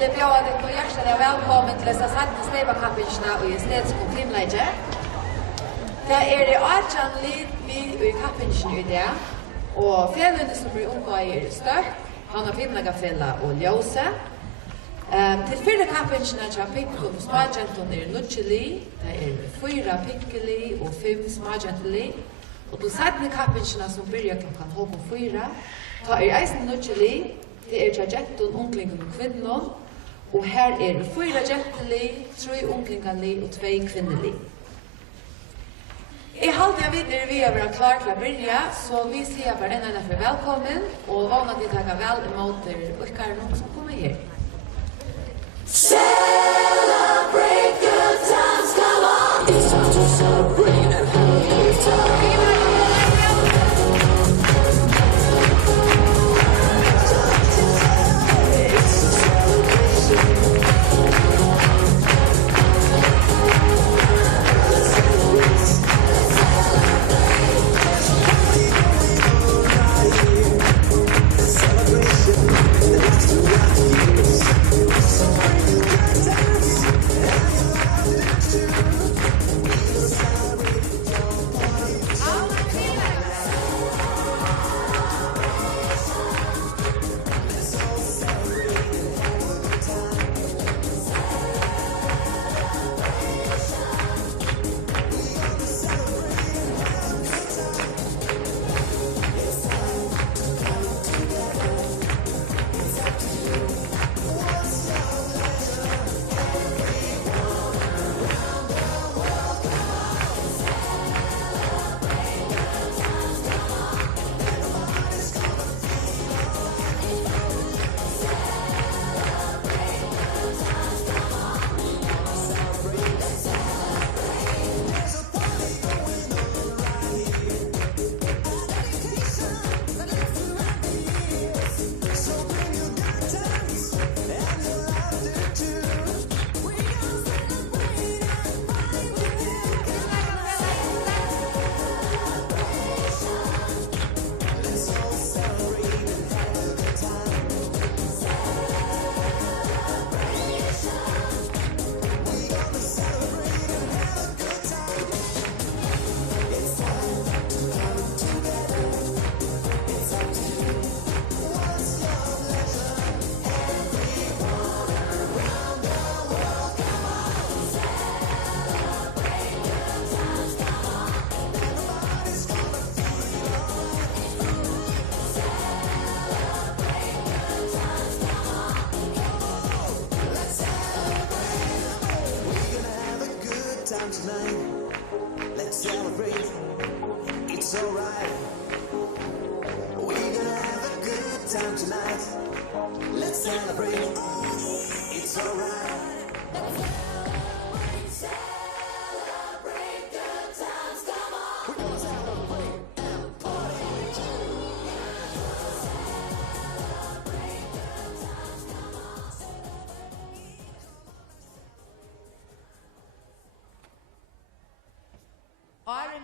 vil bjóða deg på hjertelig velkommen til disse sattene sleivakappingene og i estetiske filmleger. Det det 18 lyd vi i kappingen i det, og fjellene som blir omgått størt, han har filmlegerfella og ljøse. Til 4 kappingene til Pikkum smågentene nuttjeli, det 4 pikkeli og 5 smågenteli. Og til sattene kappingene som begynner klokken 4, ta eisen nuttjeli, det til jetten, unglingen og kvinnen, og her 4 jetteli, 3 unglingeli og 2 kvinneli. Jeg halte jeg videre vi er klar til å begynne, så vi sier bare en for velkommen, og vana til å ta vel imot dere som kommer her. Celebrate good times, come on! It's time to celebrate and have a good time.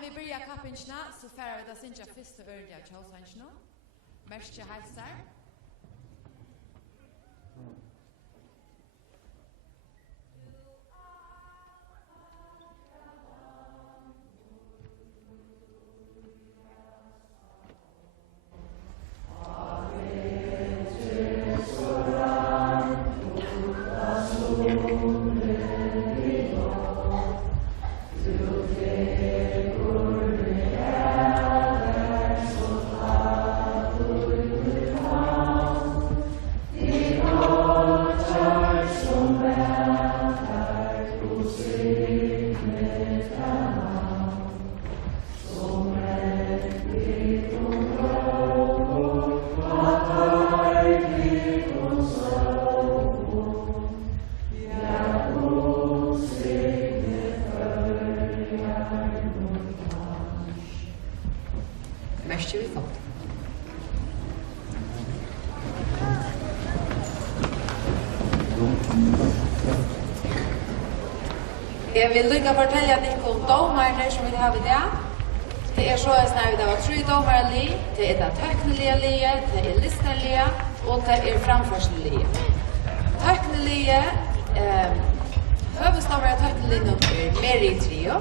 Vi börjar kappingene, så færer vi da synes jeg første ørlig av kjølsansene. Merske halser. Jeg vil lykke fortelle dere om dommerne som vi har i dag. Det så snart det var 3 dommere li, det det teknelige li, det listelige, og det framførslige li. Tøknelige, høvesdommer av tøknelinjen Mary Trio.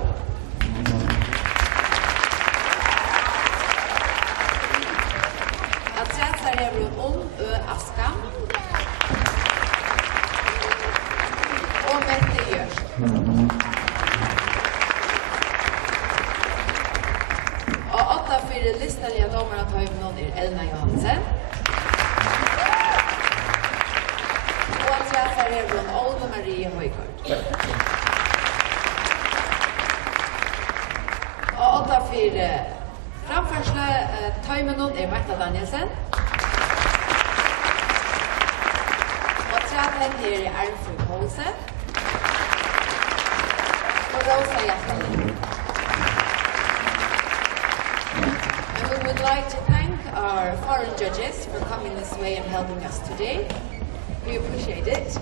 At sætter er Askan. Og Mette Gjørst. Og 8-4 listelige dommer av tøymen Elna Johansen. Og at sætter er Olde Marie Højgaard. Og 8-4 framførsle tøymen Marta Danielsen. Og 3 er Arnfrid Holse. Og Rosa Hjertelin. And we would like to thank our foreign judges for coming this way and helping us today. We appreciate it.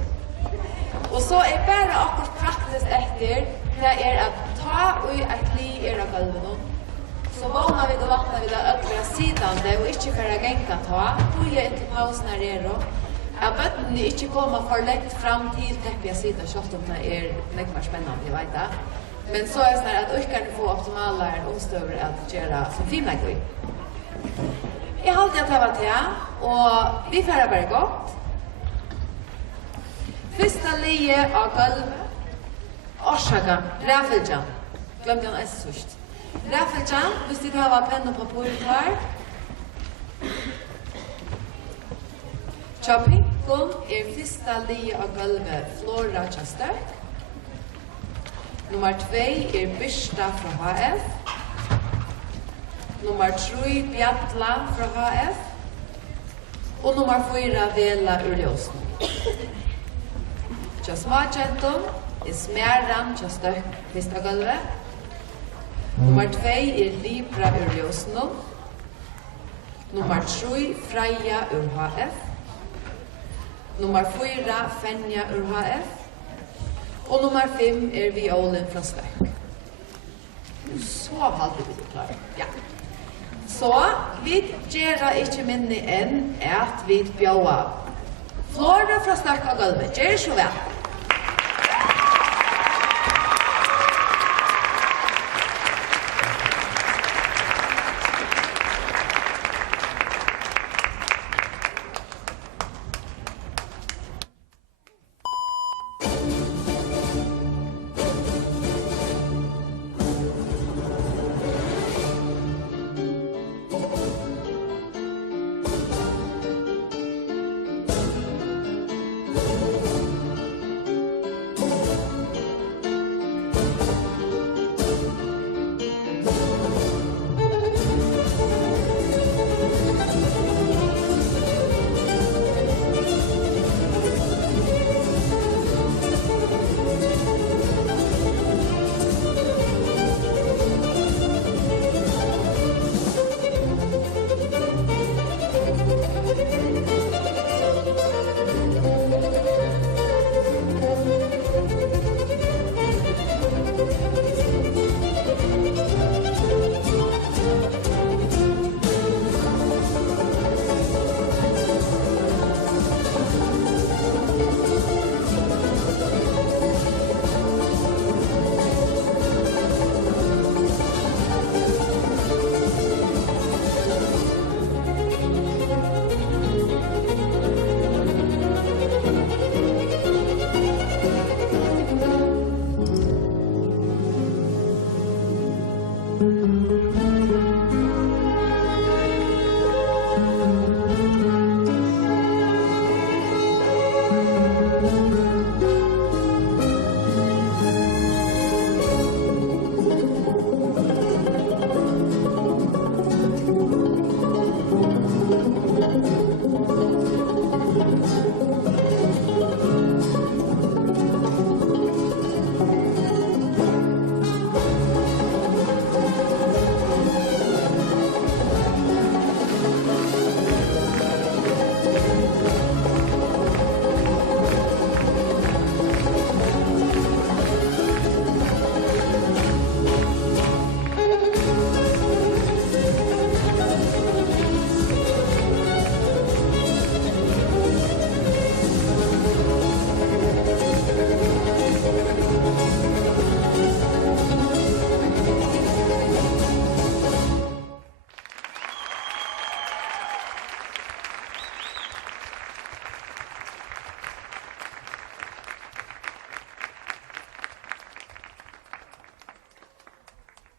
Og så bare akkurat praktisk etter, det at ta og et li av gulven. Så vågner vi det vattnet vi da ødler sidande og ikke for å genka ta, og jeg inntil pausen her at bøttene ikke kommer for lengt fram til teppige sida, selv om det litt mer spennende, jeg vet det. Men så det sånn at økkerne får optimale omstøver at gjøre som finlegger vi. Jeg halte at jeg var til, og vi færre bare godt. Fyrsta lie av gulvet, Orsaka, Rafeljan. Glemte han S først. Rafeljan, hvis du har penn og papir her. Choppingon fyrsta lie av gulvet, Flora Chastek. Nummer 2 Birsta fra HF. Nummer 3 Bjatla fra HF. Og nummer 4 Vela Urliosen. Tja smagentum Smæran tja støkk fyrsta gulvet. Nummer 2 Libra Urliosen. Nummer 3 Freja ur HF. Nummer 4 Fenja ur HF. Og nummer 5 Violen fra Støkk. Så halte vi det klart. Ja. Så vi gjør ikke minne enn at vi bjør Flora fra Støkk av gulvet. Gjør så vel.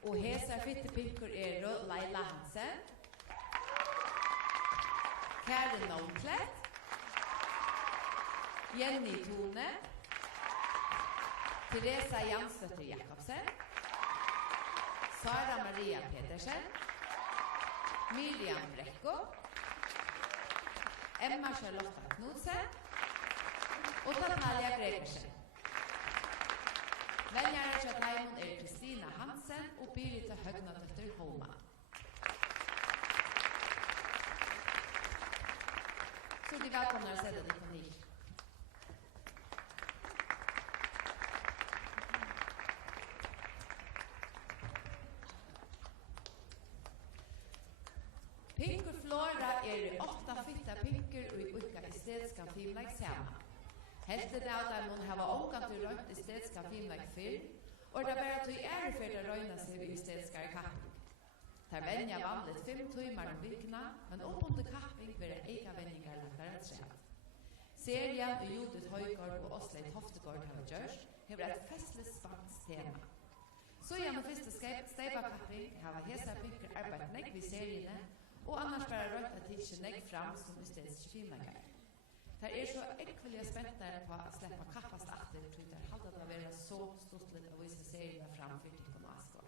Og hesar fitte pinkur Laila Hansen, Karen Nordklætt, Jenny Tone, Teresa Jansdottir Jakobsen, Sara Maria Petersen, Miriam Brekko, Emma Charlotta Knudsen og Natalia Gregersen. Väljare till Taimon Kristina Hansen och Birgitta Högnadottir Holma. Så de välkomna att sätta dit på ny. Pinkur Flora 8 fitta pinkur och i olika estetiska filmlägg samma. Hälften av dem har åkat till rönt estetiska filmlägg fyr och det bara till för att röjna sig vid estetiska kapping. Där vänja vanligt 5 timmar om vikna, men uppåt kapping blir det eka vänningar lättare att träna. Serien och Judith Højgaard och Åsleif Hoftegård har gjort har ett festligt spanskt tema. Så genom första stejbakapping har hesa pinkur arbetat nek vid serierna och annars bara röjta tidsen nek fram som estetiska filmläggar. Det så ekviliga späntar på att släppa kappast efter tror jag hade det varit så stort att visa serierna framför till på Asgård.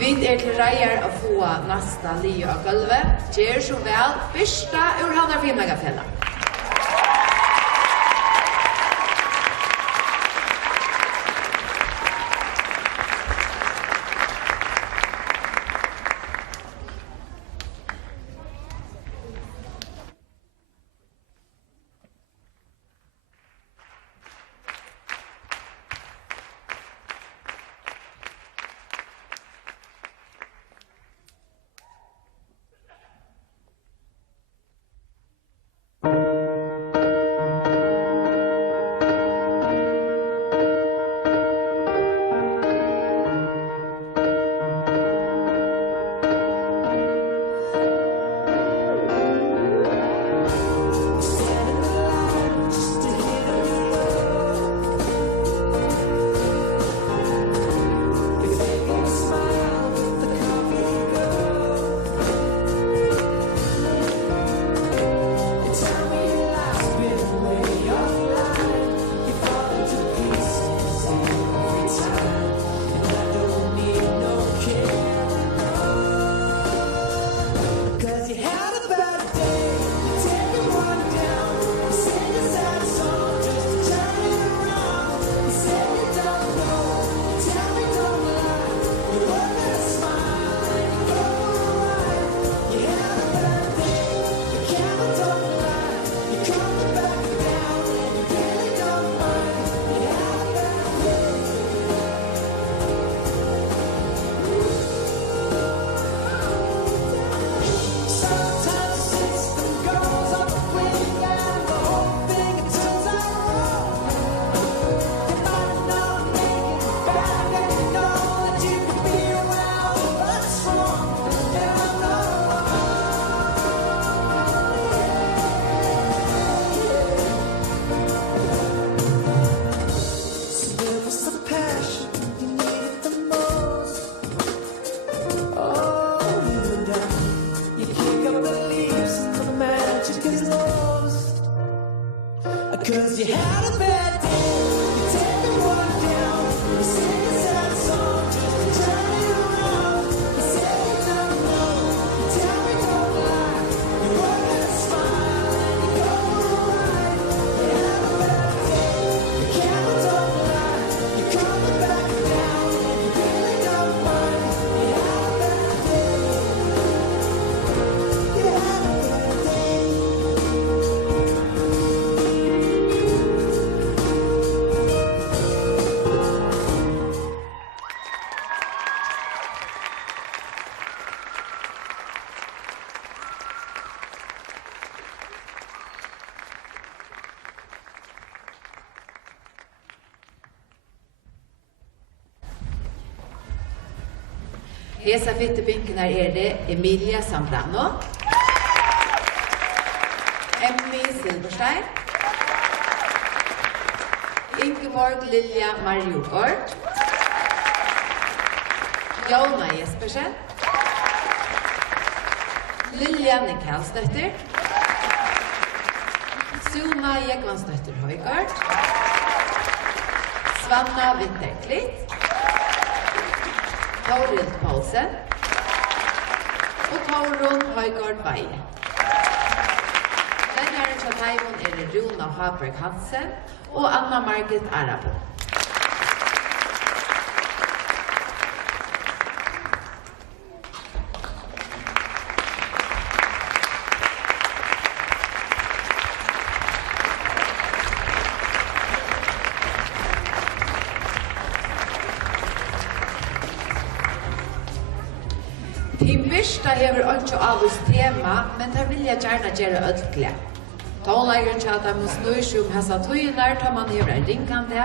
Vi til reier å få nasta li av gulvet. Gjør så vel. Birsta ur Havnar Filmlegafella. 'Cause you had a bad day. You take the one down. You sing a sad song just to turn it around. You say you don't know. You tell me don't lie. You work and smile and you go for a ride. You had a bad day. The camera don't lie. You're coming back down and you really don't mind. You had a bad day. You had a bad day. Hesa fittebinken det Emilia Zambrano, Emmy Silberstein, Ingeborg Lilja Marjugård, Jona Jespersen, Lilja Nikalsdøtter, Suna Jekvansdøtter Højgaard, Svanna Winterklitt, Taurild Paulsen og Taurun Højgaard Veie. Lennaren til Taimon Runa Haberg Hansen og Anna Margit Arabo. Team Birsta hever ikke avvist tema, men der vil jeg gjerne gjøre ødelig. Tonleikeren til at de må snøy seg hessa tøyner, tar man hever en ringkande,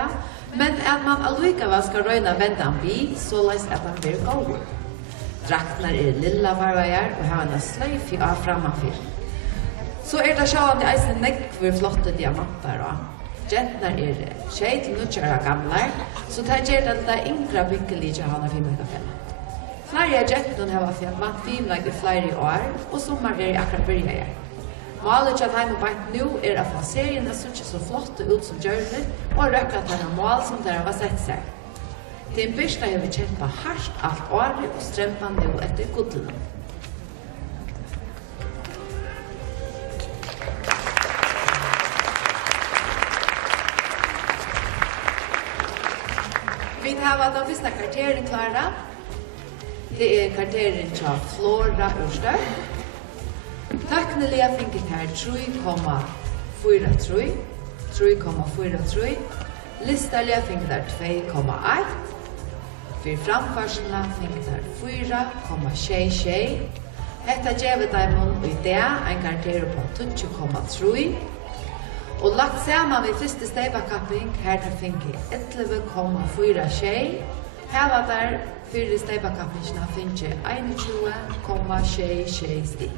men at man allikevel skal røyne vendan bi, så leis at han blir god. Draktnar lilla varveier, og har en sløyfi av framafyr. Så det sjående eisen nekver flotte diamanter, og gentnar tjej til nødgjøra gamlar, så tar gjør det yngre byggelig til han av Fimmegafelle. Flere av jettene har vant filmlag i flere år, og sommer i akkurat byrja. Målet til Heim og Bank nå å få serien ikke så flotte ut som gjør det, og røkke til en mål som dere har sett seg. Til en byrsta har vi kjempet hardt alt året og strømpen nå etter godtene. Vi har den første kvarteren klare. Det kvarteren til Flora Ørstøy. Takknelig jeg finket her 3,43. 3,43. Listel jeg finket her 2,1. For framførsene finket her 4,66. Hetta gjevet Daimon i det en kvarter på 20,3. Og lagt sammen ved første steipakapping her til finket 11,46. Her var der fyrir steipakappingen finket 21,66 stig.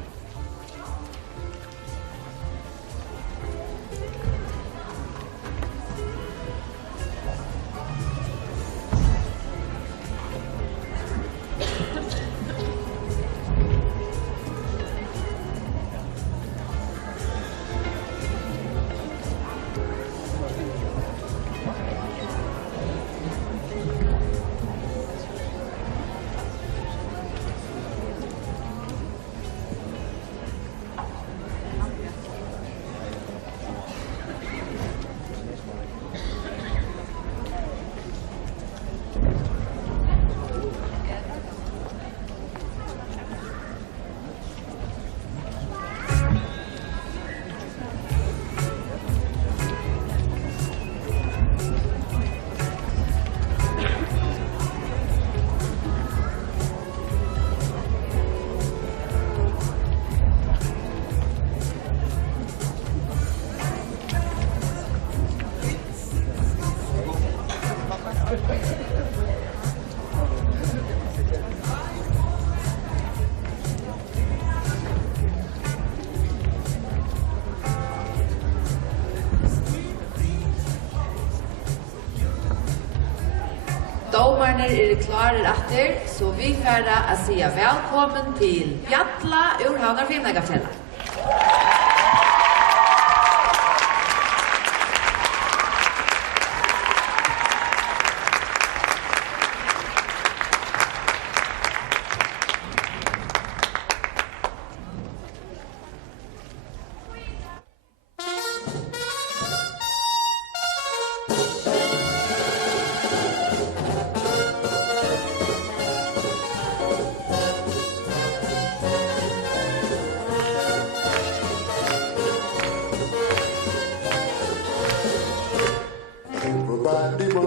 Domarna klarer etter, så vi færre å si velkommen til Bjatla ur Havnar Fimmegafella.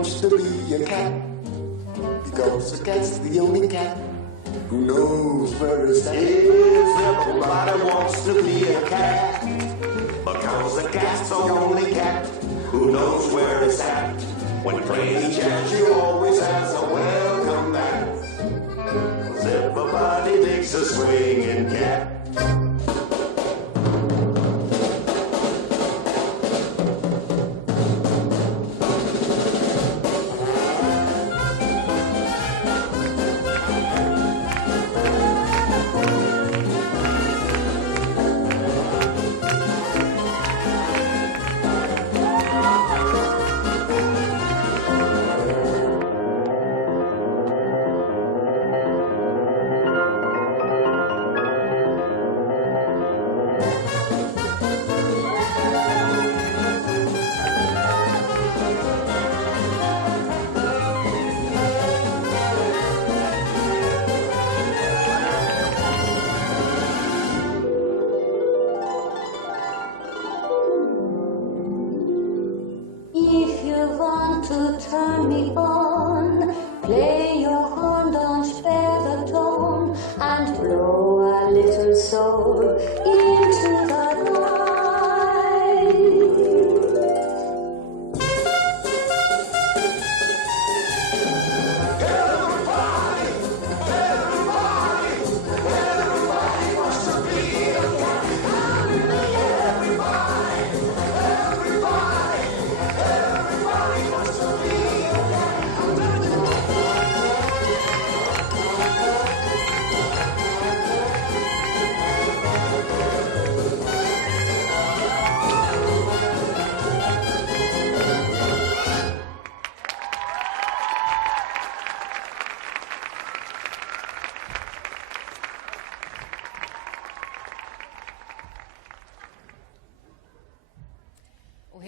wants to be a cat. Because a cat's the only cat who knows where it's at. Everybody wants to be a cat. Because a cat's the only cat who knows where it's at. When playing chance, you always has a welcome back. 'Cause everybody digs a swinging cat. If you want to turn me on, play your horn, don't spare the tone, and blow a little soul into the night.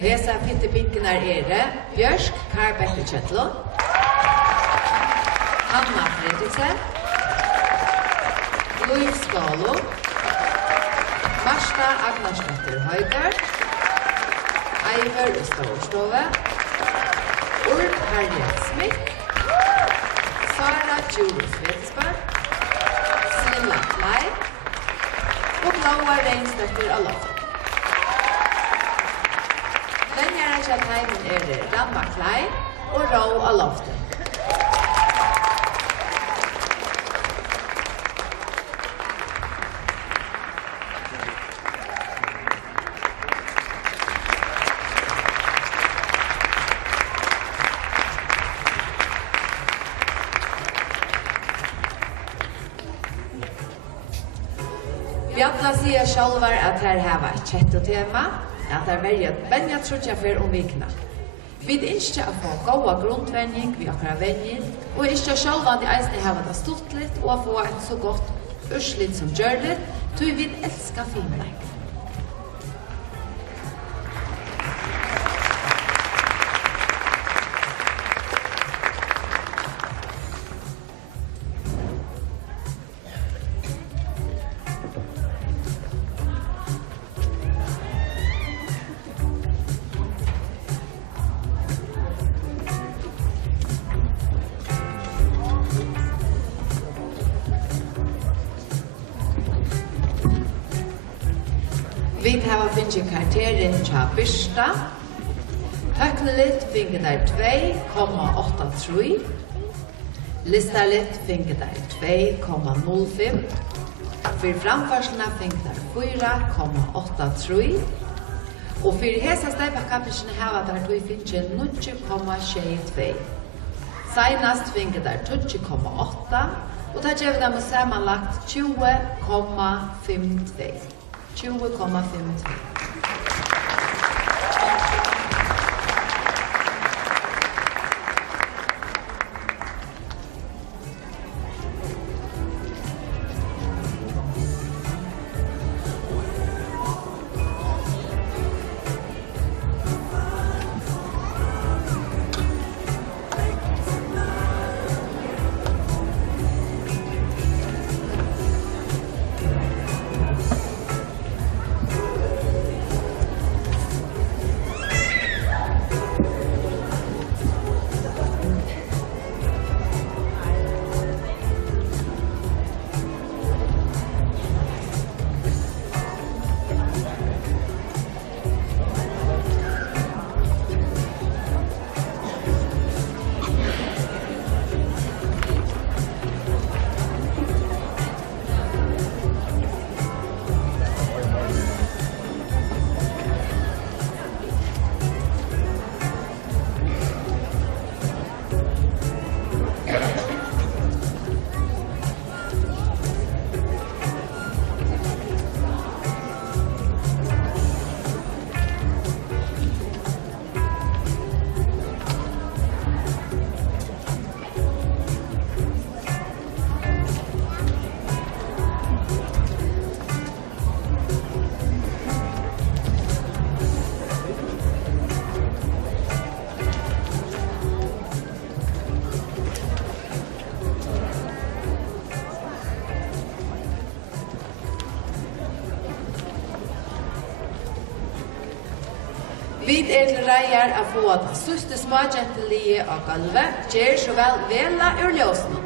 Hesa fittepinkenar Björsk Karbekke Kjøtlo, Hanna Fredriksen, Louis Skalo, Marsta Agnarsdotter Høygaard, Eivør Storstove, Urt Harriet Smith, Sara Julie Svedsberg, Snilla Klei og Blaua Reinsdøtter Alof. Lenjara Kjellheimen Ranma Klei og Rå Aloften. Vi alla sier sjálvar at her hava et kjettotema, at det velger at venja trutja for vikna. Vi ønsker å få gode grunnvenning ved akkurat venjer, og ikke sjálvandi eisne hava det stuttligt og få et så godt urslit som gjør det, så vi elsker finleik. Vi har finnet karakteren til Birsta. Tøkneligt finner der 2,83. Listaligt finner der 2,05. For framførslene finner der 4,83. Og for hese stedbakkappelsene har der vi finner 0,22. Senast finner der 20,8. Og det gjør dem sammenlagt 20,52. 20,52. Vi til reier å få det siste smågentelige av gulvet, gjør så vel vela ur låsen.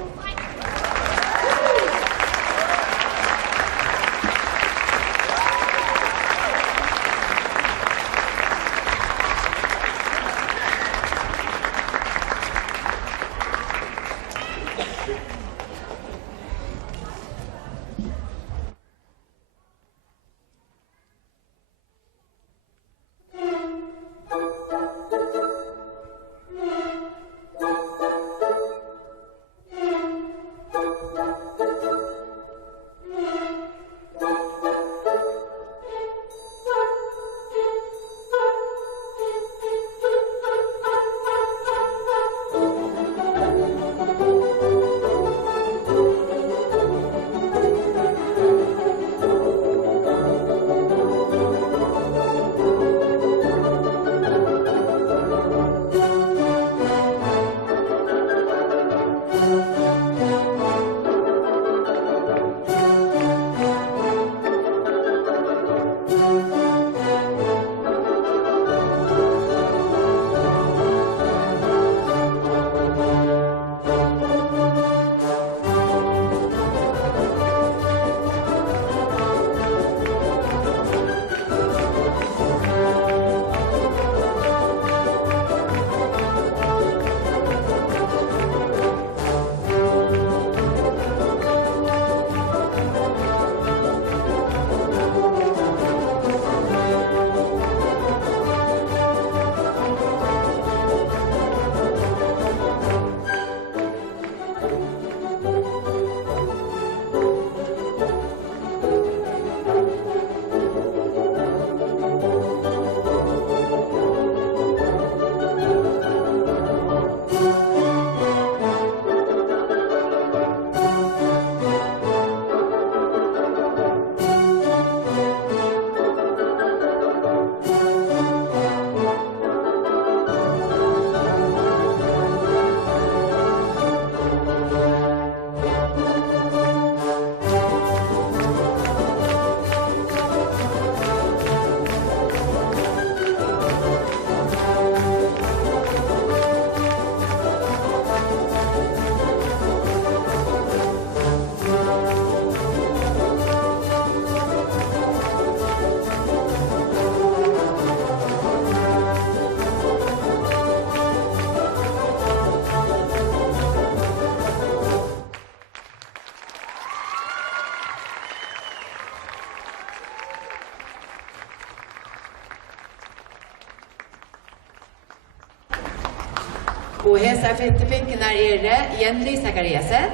Og hesa fette pinken det Jenny Zachariasen,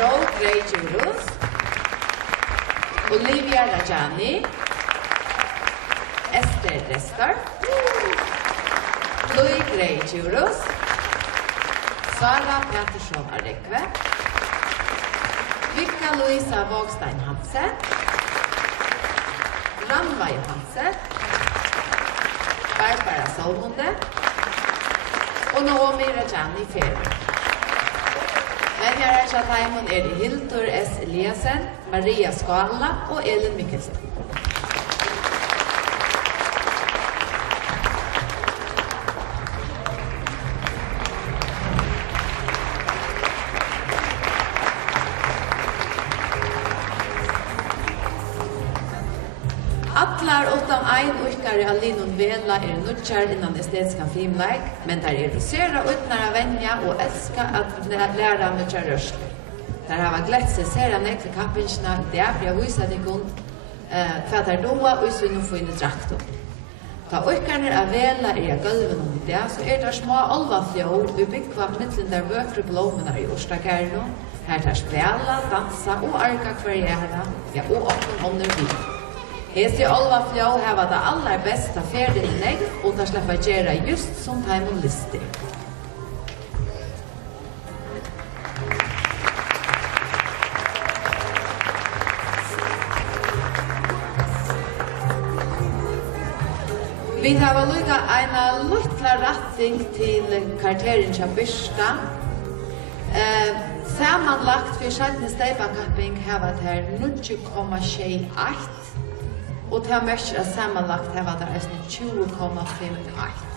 Rolf Reijurus, Olivia Rajani, Esther Restar, Louis Reijurus, Sara Pettersson Arekve, Vicka Louisa Vågstein Hansen, Ranva Johansen, Barbara Solmunde, og Naomi Rajani Ferro. Men jeg er at heimen Hildur S. Eliasen, Maria Skala og Elin Mikkelsen. Atlar utan ein utkare av Linon Vela nutjar innan estetiska filmleik, men der rosera utnara venja og elska at læra nutjar rørsler. Der har glett seg sera nekve kappingsna, det for jeg viser deg hva der doa og så nå få inn i traktor. Ta utkare av Vela av gulven om det, så der små olvafjå vi byggva mittlen der vøkre blommenar i Orstakærno. Her tar spela, dansa og arka kvarjera, ja og åkken under bil. Hesi Olva Fjå hava det aller besta ferdinnlegg, og da slipper gjøre just som heimen lister. Vi har lukka en luttla ratting til karteren til Byrsta. Sammanlagt for Sjaltnes Steipakapping hava det her 0,21 og til mørker er sammenlagt her var det 20,51.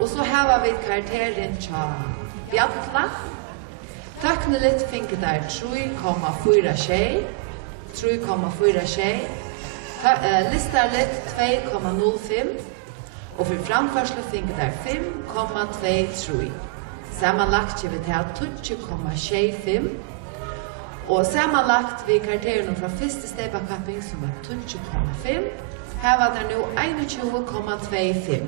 Og så har vi karakteren til Bjalla. Tøkne litt finket der 3,46. 3,46. Listar litt 2,05. Og for framførsel finket der 5,23. Sammenlagt kommer vi til 20,25. Og sammenlagt vi karakteren fra første stepakapping som var 20,5. Her var det nå 21,25.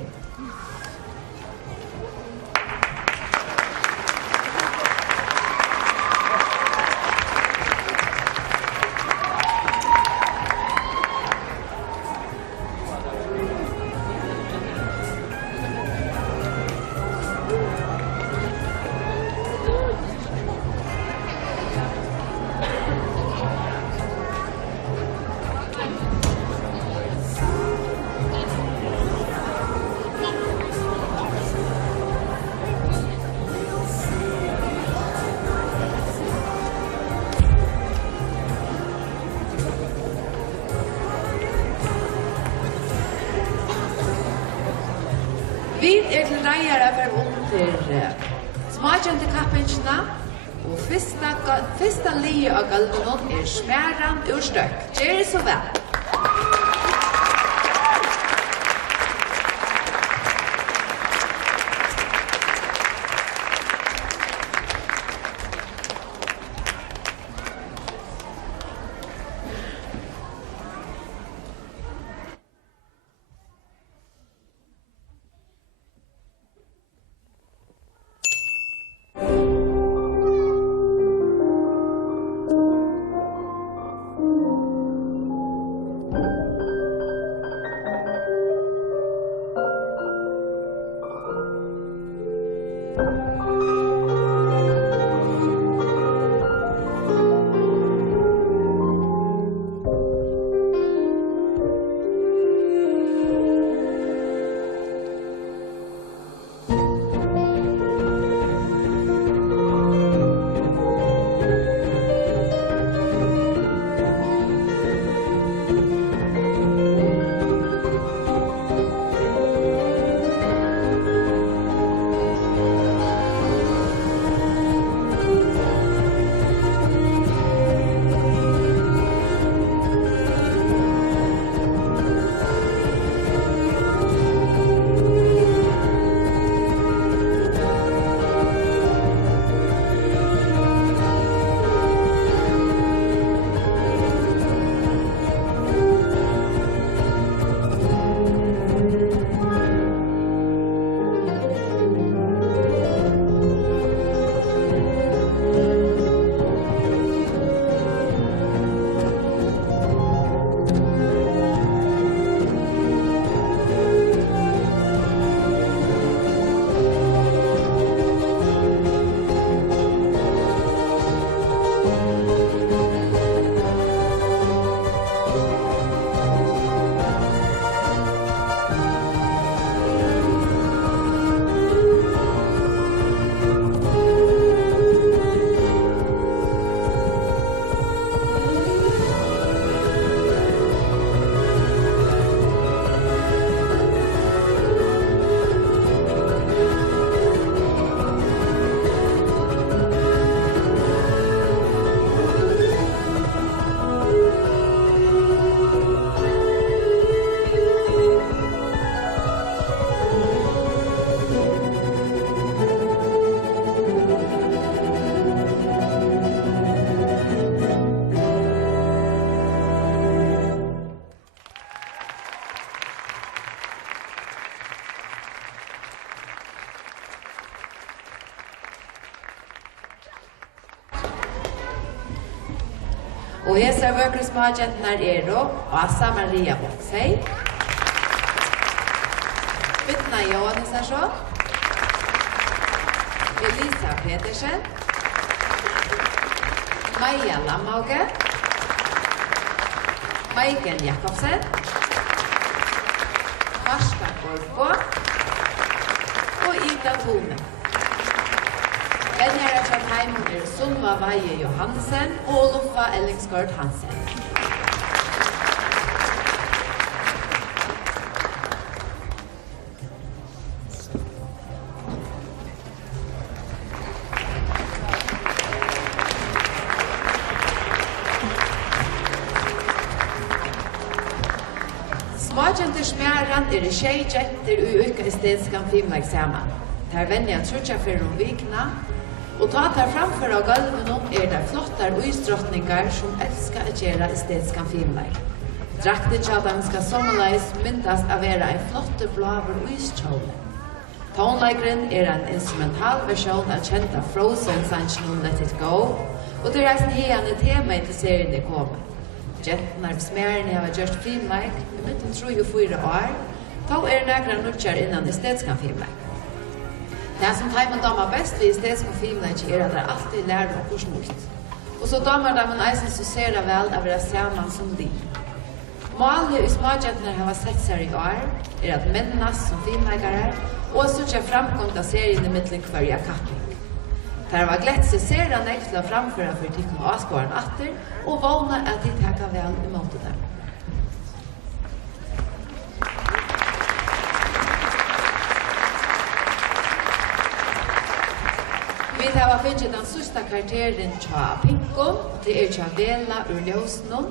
Vi til reiere for under smakjente kappingsene, og første lie av galvenen smæren ur støk. Gjør det så vel. Og hese vøkre småagentene Asa Maria Boksei, Bytna Johannes Elisa Petersen, Maja Lammauge, Maiken Jakobsen, Marska Borgå og Ida Tone. Venjere fra Heimen Sunva Veie Johansen og Oluffa Ellingsgård Hansen. det tjej jenter och öka estetiska filmlag samman. Där vänner jag trutja för om vikna. Och ta där framför av golven det flottar och isdrottningar som älskar att göra estetiska filmlag. Drakten tjadan ska sommarlais myndas av en flotte blåver och iskjole. Tonleikeren en instrumental version av kända Frozen-sangen Let It Go, och det resten hegande tema till serien det kommer. Jetnar smärne har gjort filmleik, i mitten 3 och 4 år, då några nutjar innan estetiska filmleik. Det som tajmen damer bäst vid estetiska filmleik att det alltid lär och kurs nytt. Och så damer där man eisen så ser det väl av det samman som liv. Målet i småjentene har sett sig i år att minnas som filmleikare och så tjär framgång av serien i mittlen kvarja kapping. Det var glätt sig serien näkt att framföra för tikkun och avskåren atter och vana att de tackar väl emot det. Vi har finnit den sista kvarteren tja Pinko, det är tja Vela ur Ljósnum.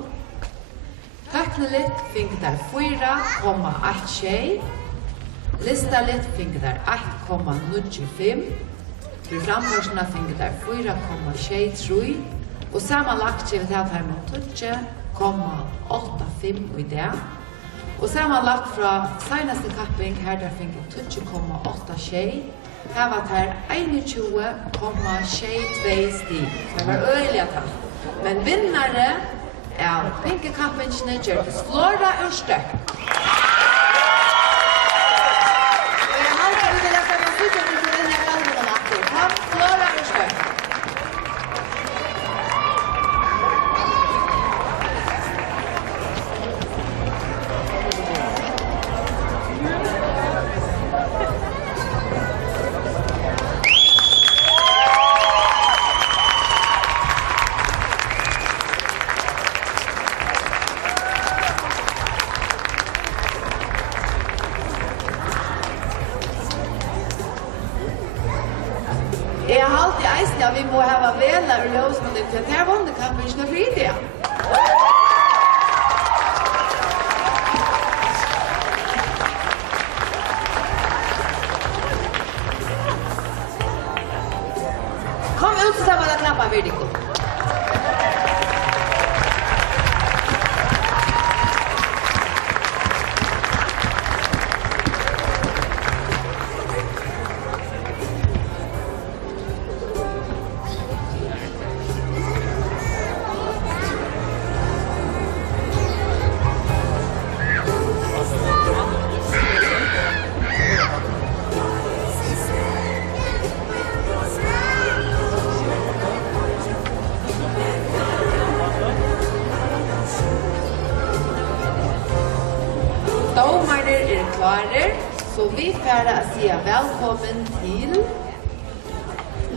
Tekneligt finner der 4,1 tjej. Listaligt finner der 1,95. For framførsene finner der 4,23. Og sammenlagt vil jeg ta med 20,85 i det. Og sammenlagt fra seneste kapping her der finner 20,8 tjej. Her var det 21,22 stig. Det var øyelig at men vinnare Pinke kappingen Jerkes Flora ur Støk. Og jeg har ikke vil lese meg ut til å vinne kalvene natter. Flora ur Støk. Vi må ha Vela ur Ljósnum til at her vunne kampingen for idea. Kom ut så var det knappa virdigo. Så vi färda att säga välkommen till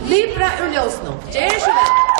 Libra ur Ljósnum. Gör så väl!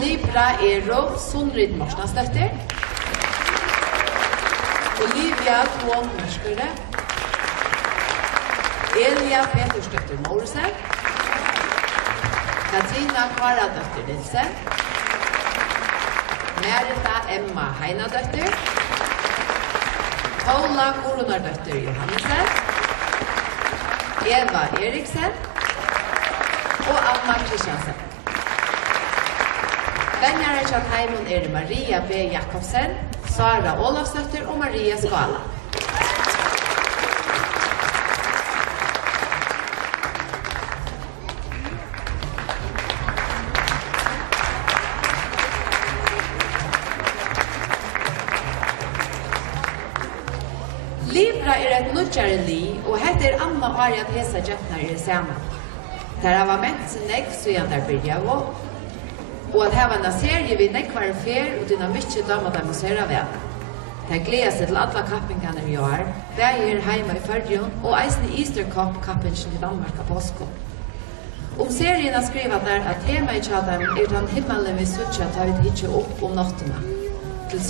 Libra Sunrid Morsnasdøtter. Olivia Tvång Mørskere. Elia Petersdøtter Morsen. Katrina Karadøtter Nilsen. Merita Emma Heinadøtter. Paula Koronardøtter Johannesen. Eva Eriksen. Og Anna Kristiansen. Vennere til heimen Maria B. Jakobsen, Sara Olafsdøtter og Maria Skala. Libra et nødgjere li, og heter Anna Arja Tesa Jøtner sammen. Der var ment sin nekk, så igjen der blir jeg også. Og at her var en serie vi nekvar fer og dynamikk dama demonstrera vel. Det gleder seg til alle kappingene vi har, begge her heima i Førdjon og eisen i Easter Cup kappingen i Danmark av påsko. Serien har skrivet der at tema i tjaden den himmelen vi suttja tar vi ikke opp nattene. Til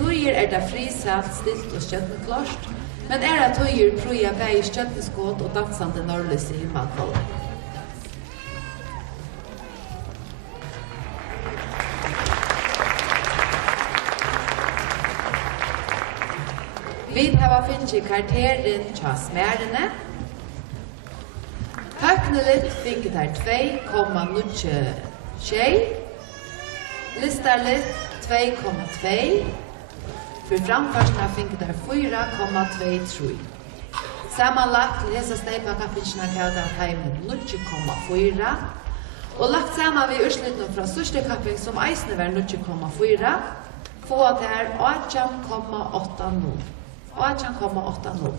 tøyer det frisalt, stilt og skjøttenklart, men det tøyer proja begge skjøttenskått og dansande norrløse himmelkålet. Vi har finnet karakteren til smærene. Tøknelig fikk der 2,06. Listerlig 2,2. For framførsene fikk der 4,23. Sammenlagt til hese steipakapinsene kallet heimen 0,4. Og lagt sammen ved urslittene fra største kapping som eisene var 0,4. Få at det 18,80. 18,80.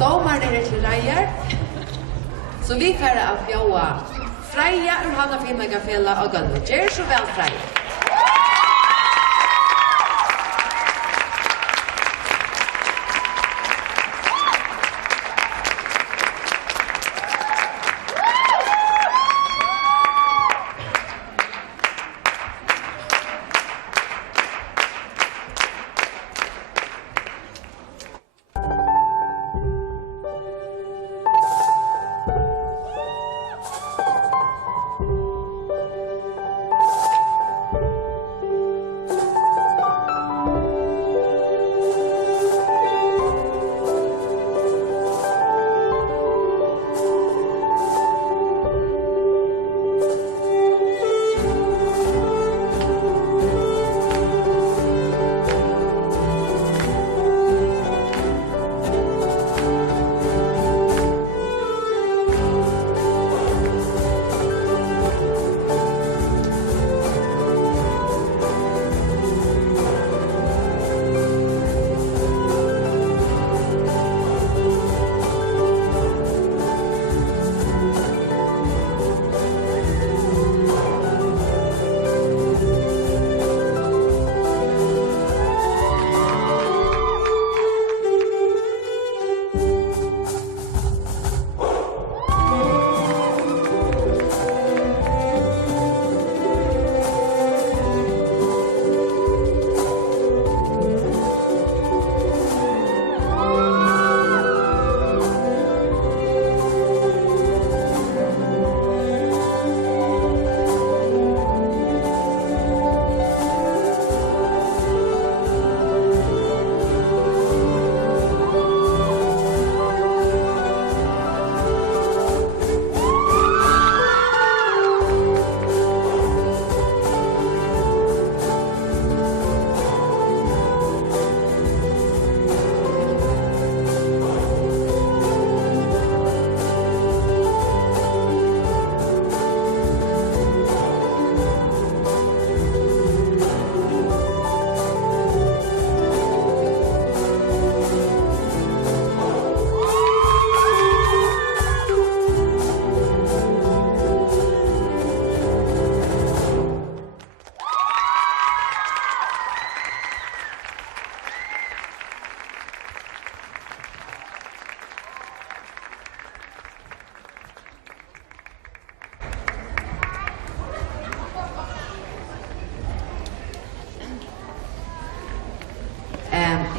Domaren til reier, så vi får at bjøa Freia ur Hanna Fimmegafella og Gulve. Gjør så vel, Freia.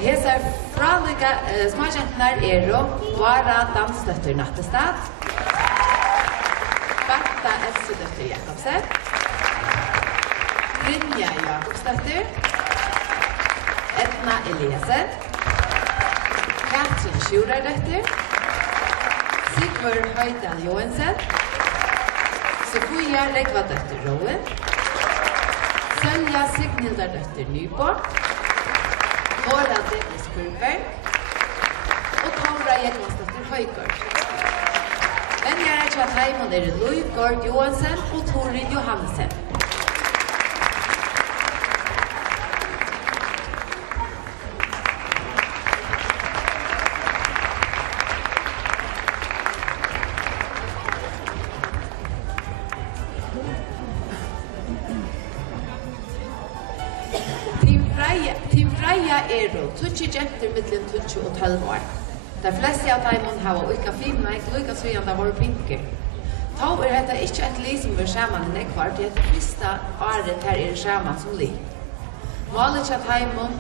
Hesar fralika småjentnar Dora Dansdøttir Nattestad, Berta Elsedøttir Jakobsen, Brynja Jakobsdøttir, Edna Eliasen, Katrin Sjurardøttir, Sigvard Høydal Johansen, Sofia Legvadøttir Roen, Sølja Signildardøttir Nyborg, Nora Dennis Kurberg og Tora Jekvansdøttir Høygård. Venjare til Taimon Louis Gård Johansen og Torin Johansen. Tutsi jenter mittlen 20 og 12 år. De fleste av Taimon har ulka filmleik, lukka svian da var pinker. Tau dette ikke et liv som var skjerman i nekvar, til det første året her skjerman som liv. Målet til Taimon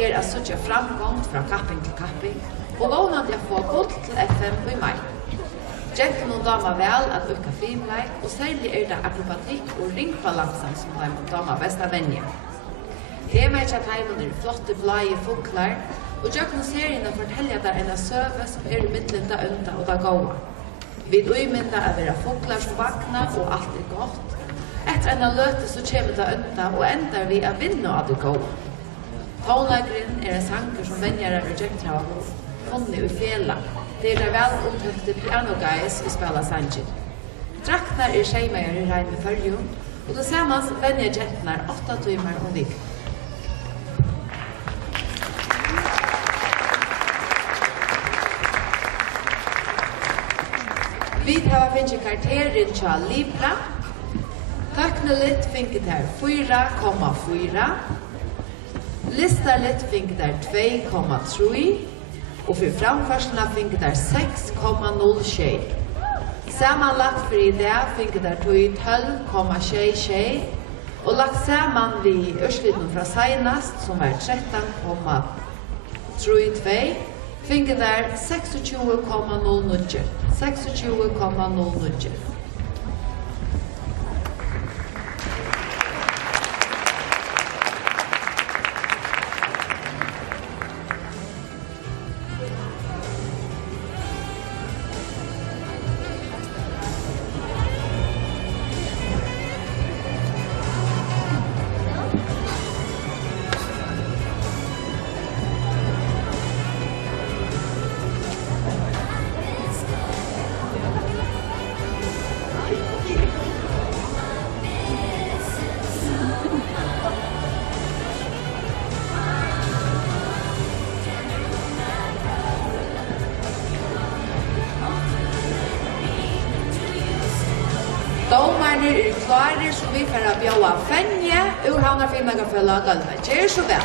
å søtja framgångt fra kapping til kapping, og vånande å få gull til FM i mai. Jenten og dama vel at ulka filmleik, og særlig det akrobatikk og ringbalansen som Taimon dama best av venja. Tema til Taimon flotte blage fuglar, og Jøkken serien forteller der en søve som i midten da ønda og da gåa. Vi uimynda å være fuglar som vakna, og alt godt. Etter en løte så kommer da ønda, og endar vi å vinne av det gåa. Tonlagren en sanger som venjere og Jøkken har funnet i fjela. Det der vel omtøkte piano-guys i spela sanger. Draktnar skjeimeger i regn med følgjum, og da ser man venjer Jøkkenar 8 timer om vik. Vi har finnet karteren til Libra. Tøkneligt finket her 4,4. Listaligt finket her 2,3. Og for framførselen finket her 6,06. Sammanlagt for i dag finket her 12,66. Og lagt sammen vi Ørsliden fra senest, som var 13,32. Finket der 26,09. 26,09. Domarna klarer som vi får bjøa Fenje ur Havnarfilmlaga for Lagalva. Gjør så vel.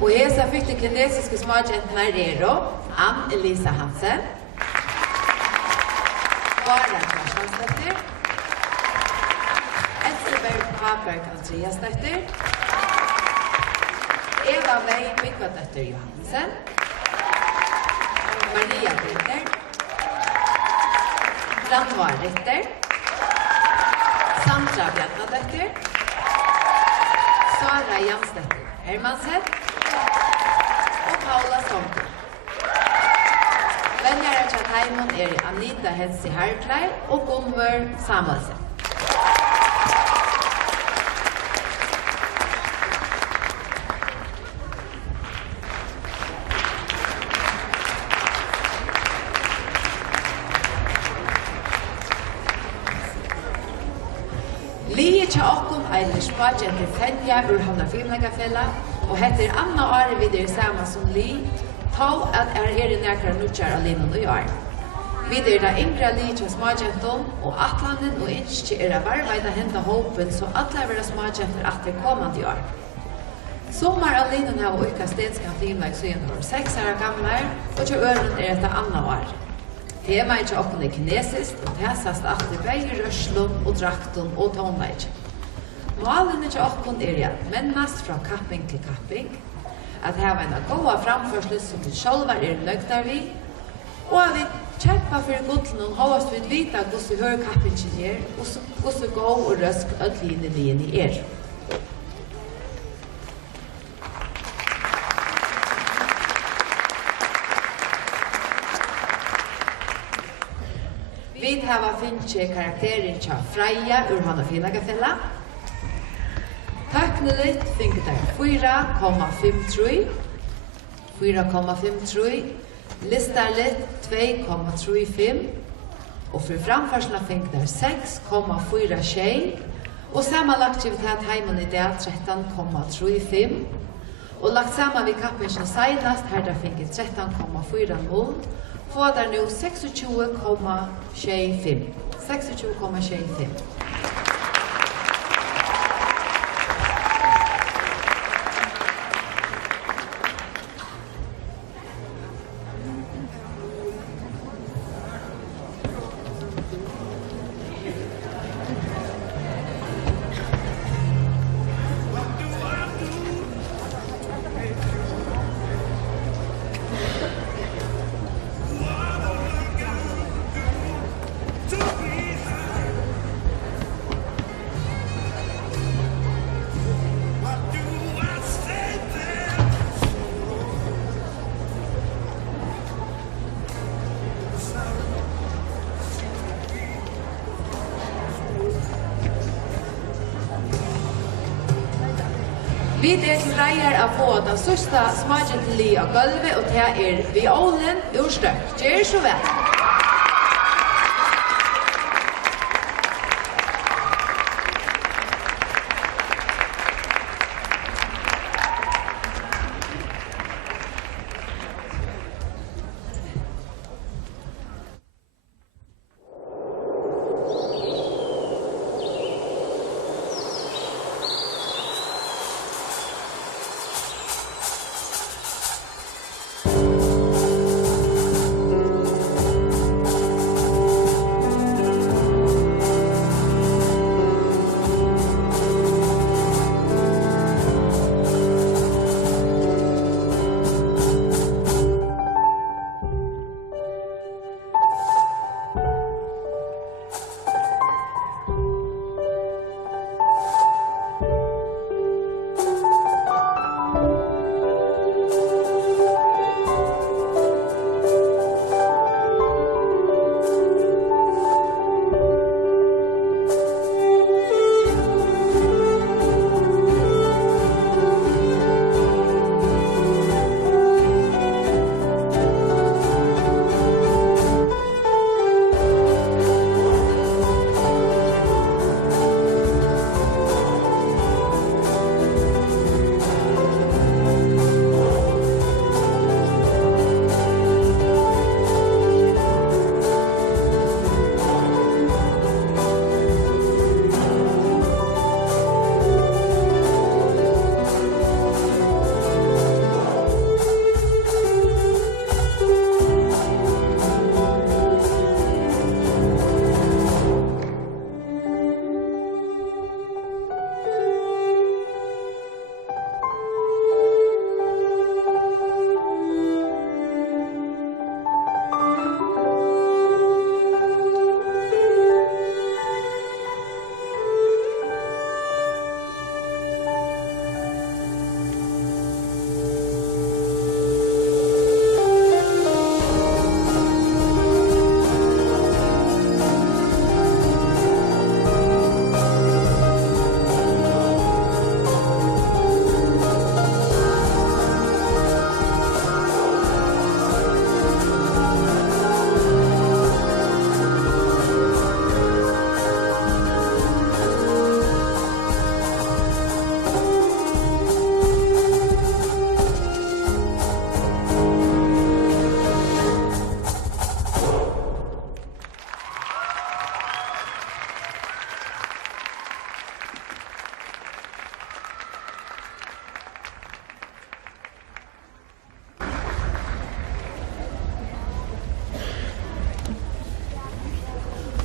Och hesa fick de kinesiska smågenterna Ann Elisa Hansen, Bara Karlsson-stötter, Elseberg Haberg Andreas-stötter, Eva Wey Byggva-dötter Johansen, Maria Ritter, Randvar Ritter, Sandra Bjarnadötter, Sara Jansdötter Hermansen och Paula Sonko. Vänner till Taimon Anita Hensi Harkley och Gunvor Samuelsen. Lige til okkom Eilers Bajenter Fenja ur Havna Filmlegafella og heter Anna Are videre sammen som Li, ta at i nekra nutjar av linnen og jar. Videre da yngre Li til smagentom og atlanden og innskje a varveida henda håpen så atler vera smagenter atter kommande jar. Sommar av linnen har uka stedska filmleg siden år 6 år gamle og til øren etter Anna Are. Tema til okken kinesisk, og tesast atter begge rørslun og drakten og tonleik. Målene til okken mennast fra kapping til kapping, at hava en goda framførsel som vi sjálvar nøgtar vi, og at vi kjempa for godlen og hovast vi vita hvordan høy kappingen gjør, og hvordan gå og røsk ødline linje Vi har finnet karakteren til Freja ur Hanna Filmlegafella. Tøkneligt finner der 4,53. 4,53. Listarligt 2,35. Og for framførselen finner der 6,46. Og sammenlagt har vi tatt heimen i dag 13,35. Og lagt sammen vi kappingen senest her der finner 13,40. Får der nu 26,25. 26,25. Vi til reier av få den sørste smaken til li av gulvet, og det violen ur støk. Gjør så vel!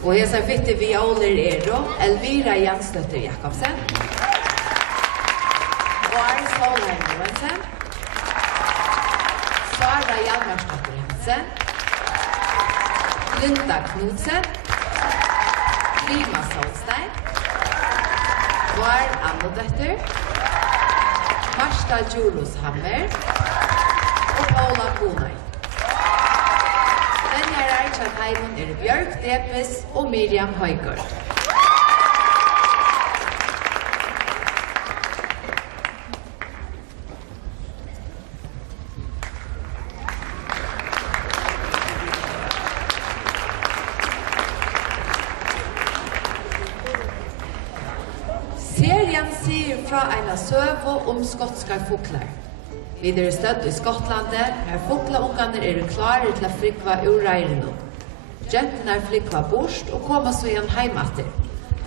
Og jeg ser fitte violer Elvira Jansdøtter Jakobsen. Var Solheim Johansen. Sara Hjalmarsdóttir Hansen. Linda Knudsen. Rima Solstein. Var Annodøtter. Marsta Julus Hammer. Og Paula Konai. Teimen Bjørk Depes og Miriam Høygård. Serien sier fra en søv skotska fuglar. Vi stødd i Skottlandet, her fuglaungene klare til å frikva ur reirene. Gentene flikva bort og koma så igjen heimater.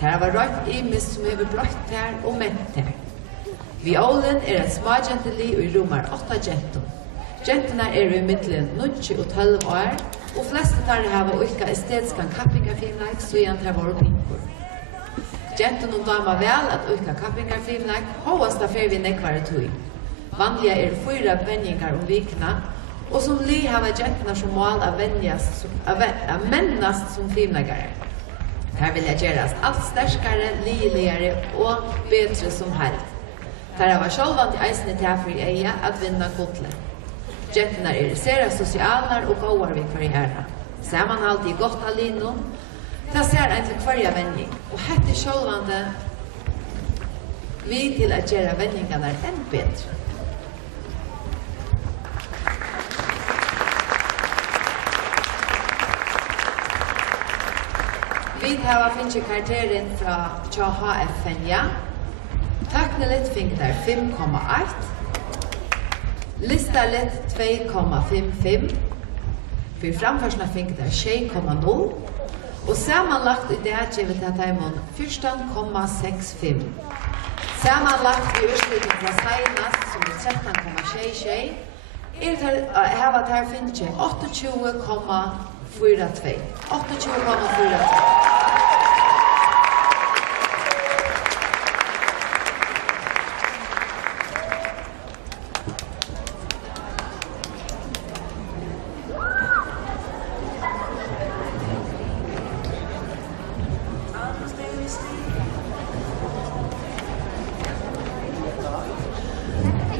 Her var røyt imis som hever bløtt her og ment her. Violen en smågentelig og romar 8 gentum. Gentene i middelen 9 og 12 år, og fleste tar hava ulka estetiska kappingarfilmleik så igjen her var pinkor. Gentene dama vel at ulka kappingarfilmleik hovast av fer vi nekvare tui. Vanliga 4 venjingar vikna, og som li hava gentene som mål av mennast som filmleggare. Her vil jeg gjerast alt sterskare, ligeligare og bedre som held. Her hava sjálvand i eisne tafri eia at vinna kotle. Gentene sera sosialar og gåar vid karriera. Samanhalt i godt av linom, ta ser en til kvarja venning, og hette sjálvande vi til at gjera venningarna enn bedre. Vi har finnet karakteren fra HF Fenja. Taknelitt finner der 5,1. Listalet 2,55. For framførsene finner der 6,0. Og sammenlagt i det gjør vi til Taimon 14,65. Sammenlagt i urslutet fra Seinas, som 13,66, her var det finnet 28,42. 28,42.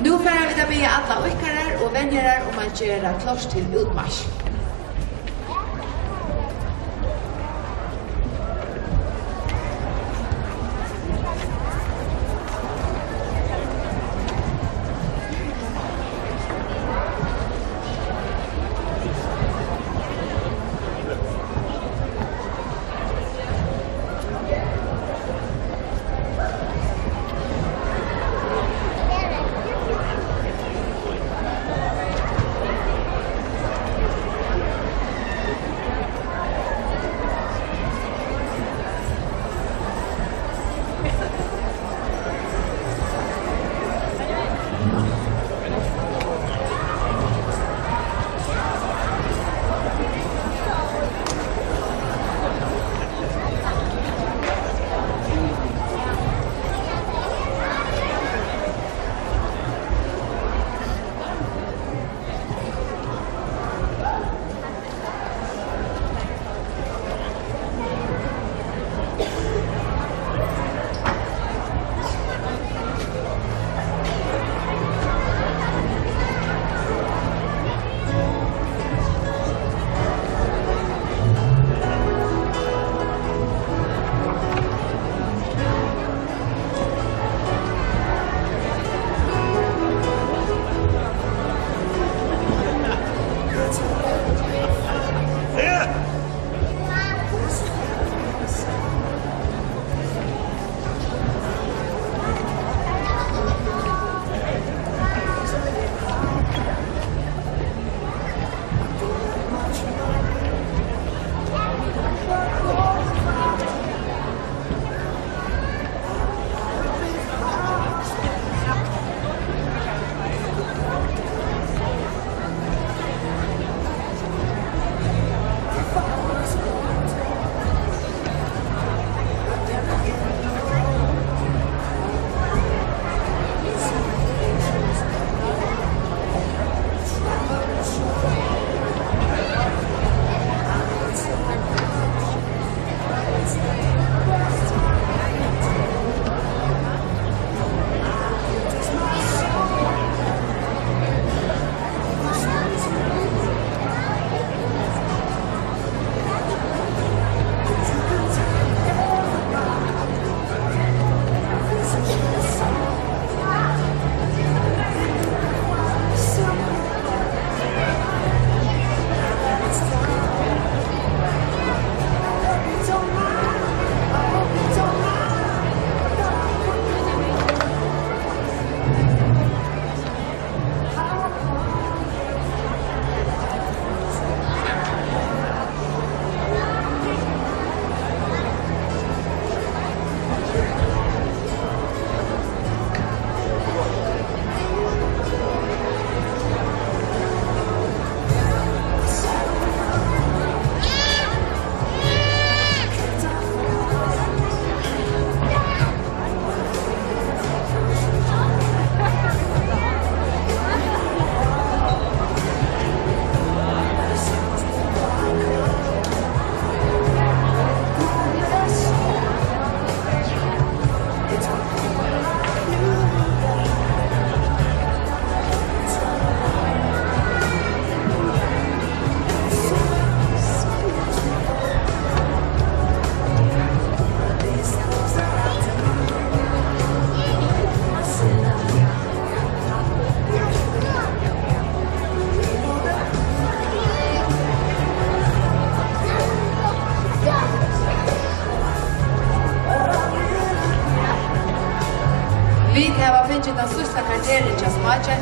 Nu får vi da be alla uikarar og venjarar om att göra klart till utmarsch.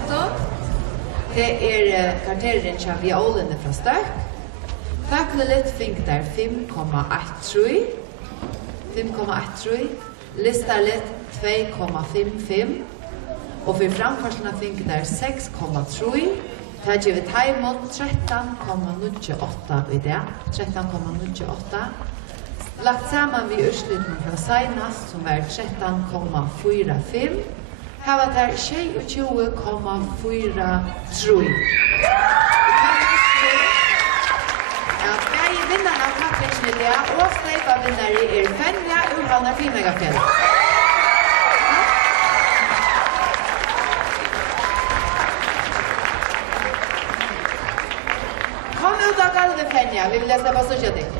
15. Det kvarteren til violene fra Støk. Faklelit fink der 5,13. 5,13. Listalit 2,55. Og for framførselen fink der 6,3. Det gjør vi Taimon 13,08 i det. 13,08. Lagt sammen vi Ørslytten fra Seinast, som var 13,45. Her var der 22,43. Begge vinnerne av kappingen i det, og sleipa vinnere Fenja Urvalna Fimegafjell. Kom ut av galvet, Fenja. Vi vil lese på sosiatik.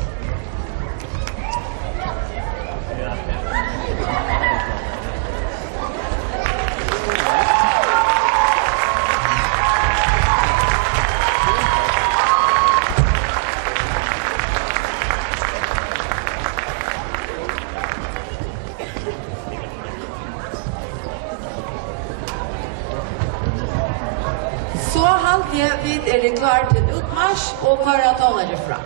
Så halvtid vi klar til utmarsj og kører tåler fra.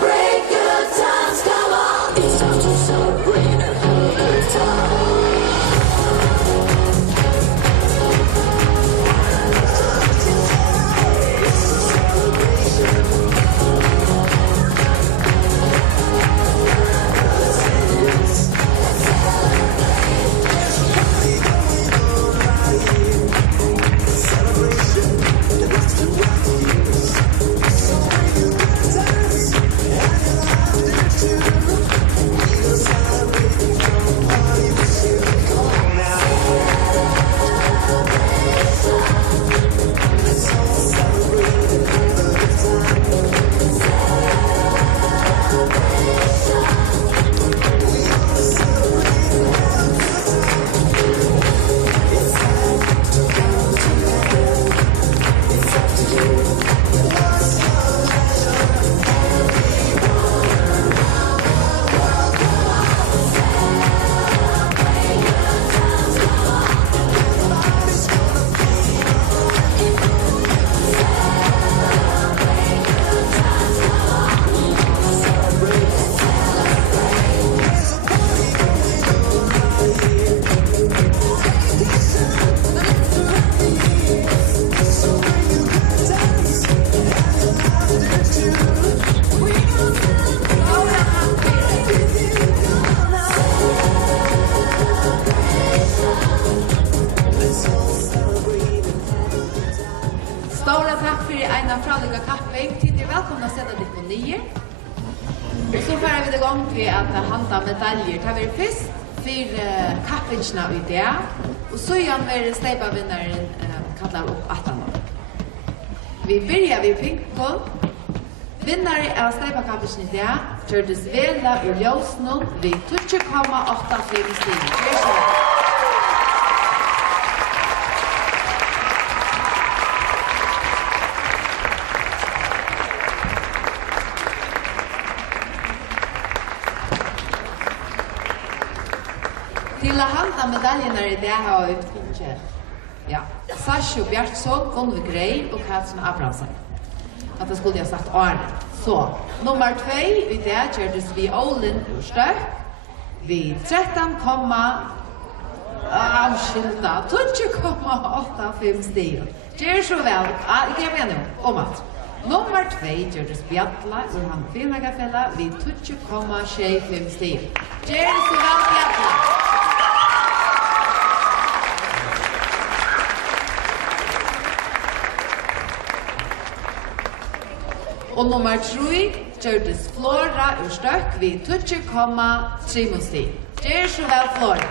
Break good times, come on. It's time to celebrate and have a good time. Medaljer. Det var først for kappingene i det, og så var steipavinneren kallet opp 18 år. Vi begynner ved pingpong. Vinnere av steipakappingen i det kjørtes Vela ur Ljøsnån ved 20,85 stiger. Til å handle medaljene i det har vi finnet, Sasha Bjartsson, Gunve Grei og Katrin Abrahamsen. At det skulle jeg sagt Arne. Så, nummer 2 i det kjørtes vi Olin ur Støk. Vi 20,85 stiger. Gjør så vel. Ikke jeg mener om at. Nummer 2 kjørtes Bjatla ur Hamfimegafella vi 20,65 stiger. Gjør så vel, Bjatla. Og nummer 3 kjørtes Flora ur Støk ved 20,3 stig. Gjør så vel, Flora.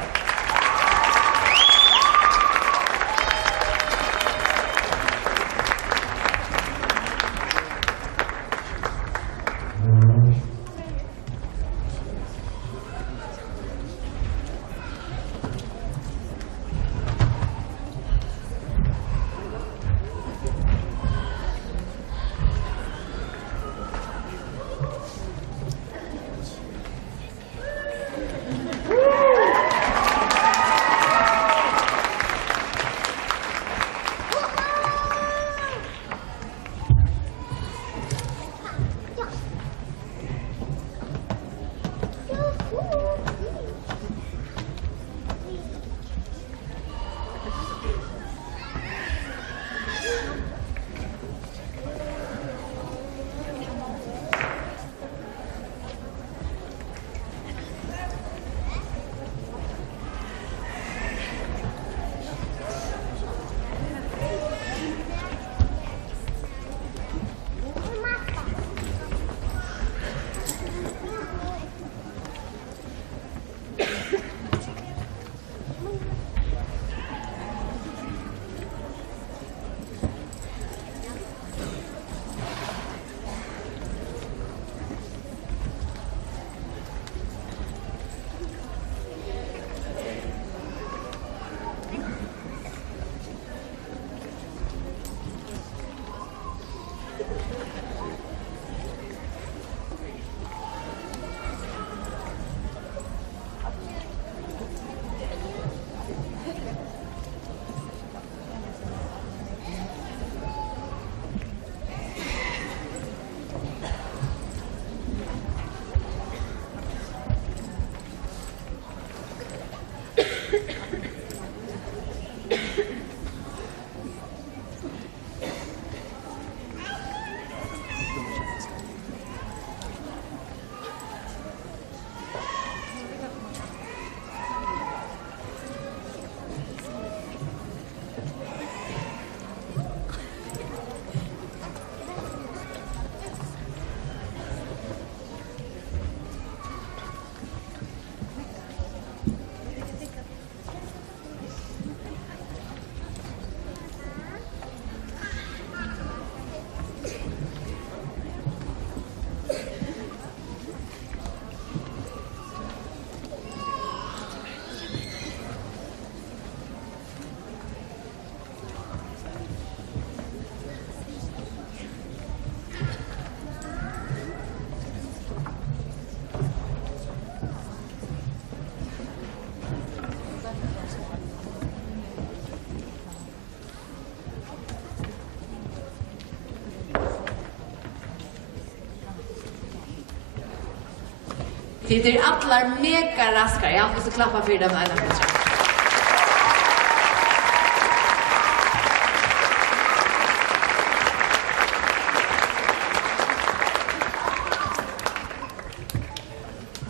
Det är alla mega raskar. Jag måste klappa för dem ena för sig.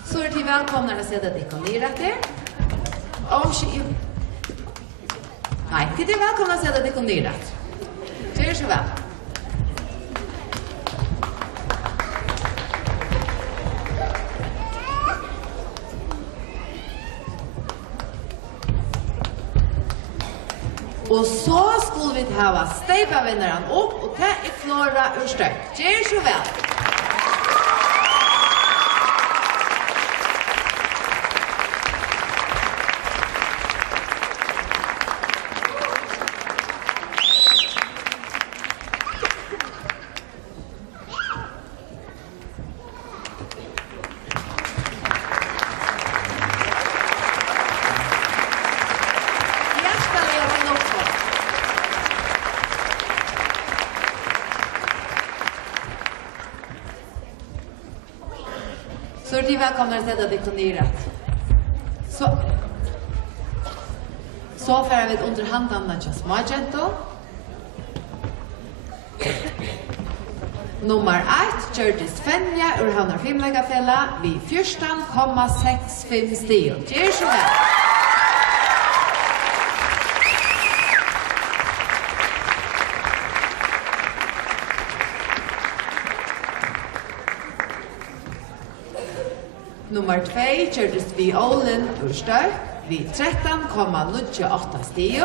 Så är till välkomna att sätta dekorerat det. Nej, det är välkomna att sätta dekorerat. Det är så väl. Och så skulle vi ha stejpavinnaren upp och ta i Flora ur stök. Gör så väl. Så är det välkomna att sätta dekorerat. Så får vi under handen till smågento. Nummer 1, Hjördis Fenja ur Havnar Filmläggarfälla vid 14,65 stil. Gör så väl. Nummer 2, Hjördis Violen ur Stök vid 13,08 stil.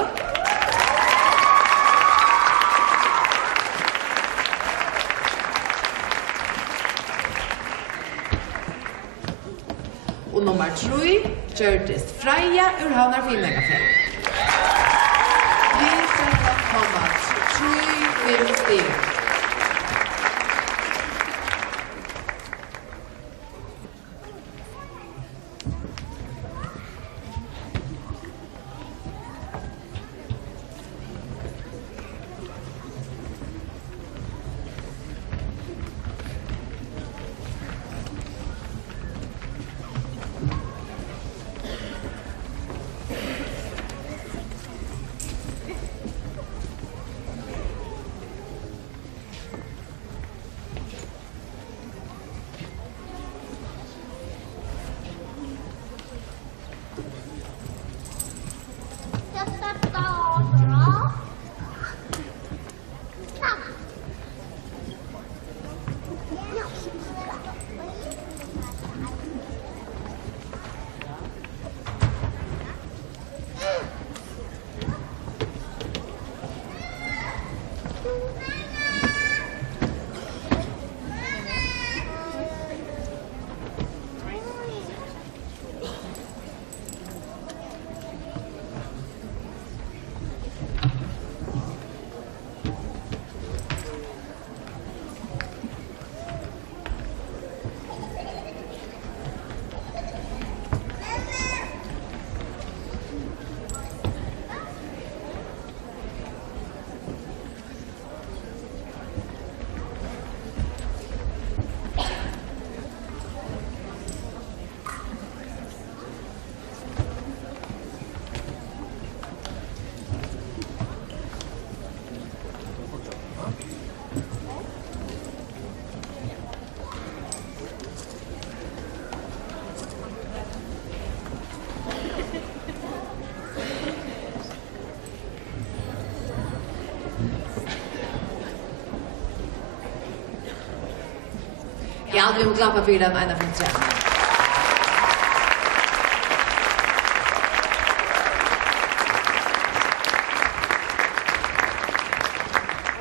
Och nummer 3, Hjördis Freja ur Havnar Filmläggarfälla vid 13,35 stil. Ja, vi må klappa för den ena från 3.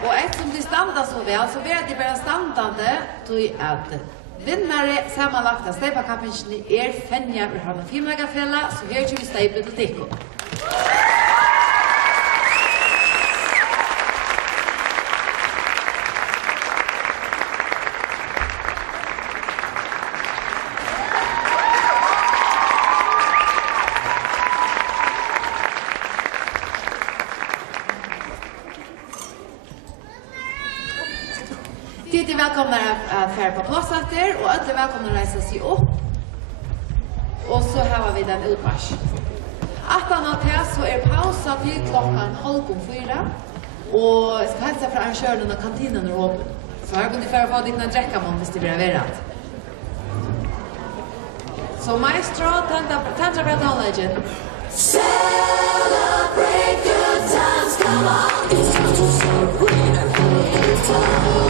Och eftersom de standar så väl så blir det bara standande till att vinnare sammanlagda stejpakappingen Fenja ur Havnar Filmläggarfälla, så här kör vi stejpet till Tikko. Välkomna att färra på plats efter och alla välkomna att resa sig upp. så har vi den utmarsch. Attan av det så pausa till klockan 3:30 och jag ska hälsa från arrangören och kantinen är öppen. Så här kan du få dina dräcka om hvis det blir verrat. Så maestro, tanta för tonlegend. Celebrate good times, come on. It's time to celebrate and have a good time.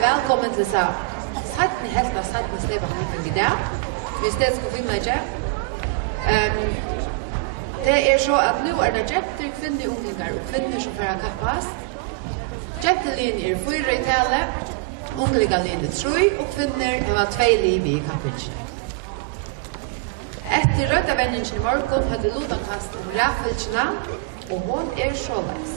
Välkommen till så. Satt ni helt av satt ni släppa hit i dag. Vi ställs på filmage. Det är så att nu är det jätter kvinnor och ungar och kvinnor som får kappas. Jättelinjer 4 i tale, ungliga linjer 3 och kvinnor har 2 liv i kappingen. Efter röda vändningen i morgon hade Ludakast om räffilcherna och hon är således.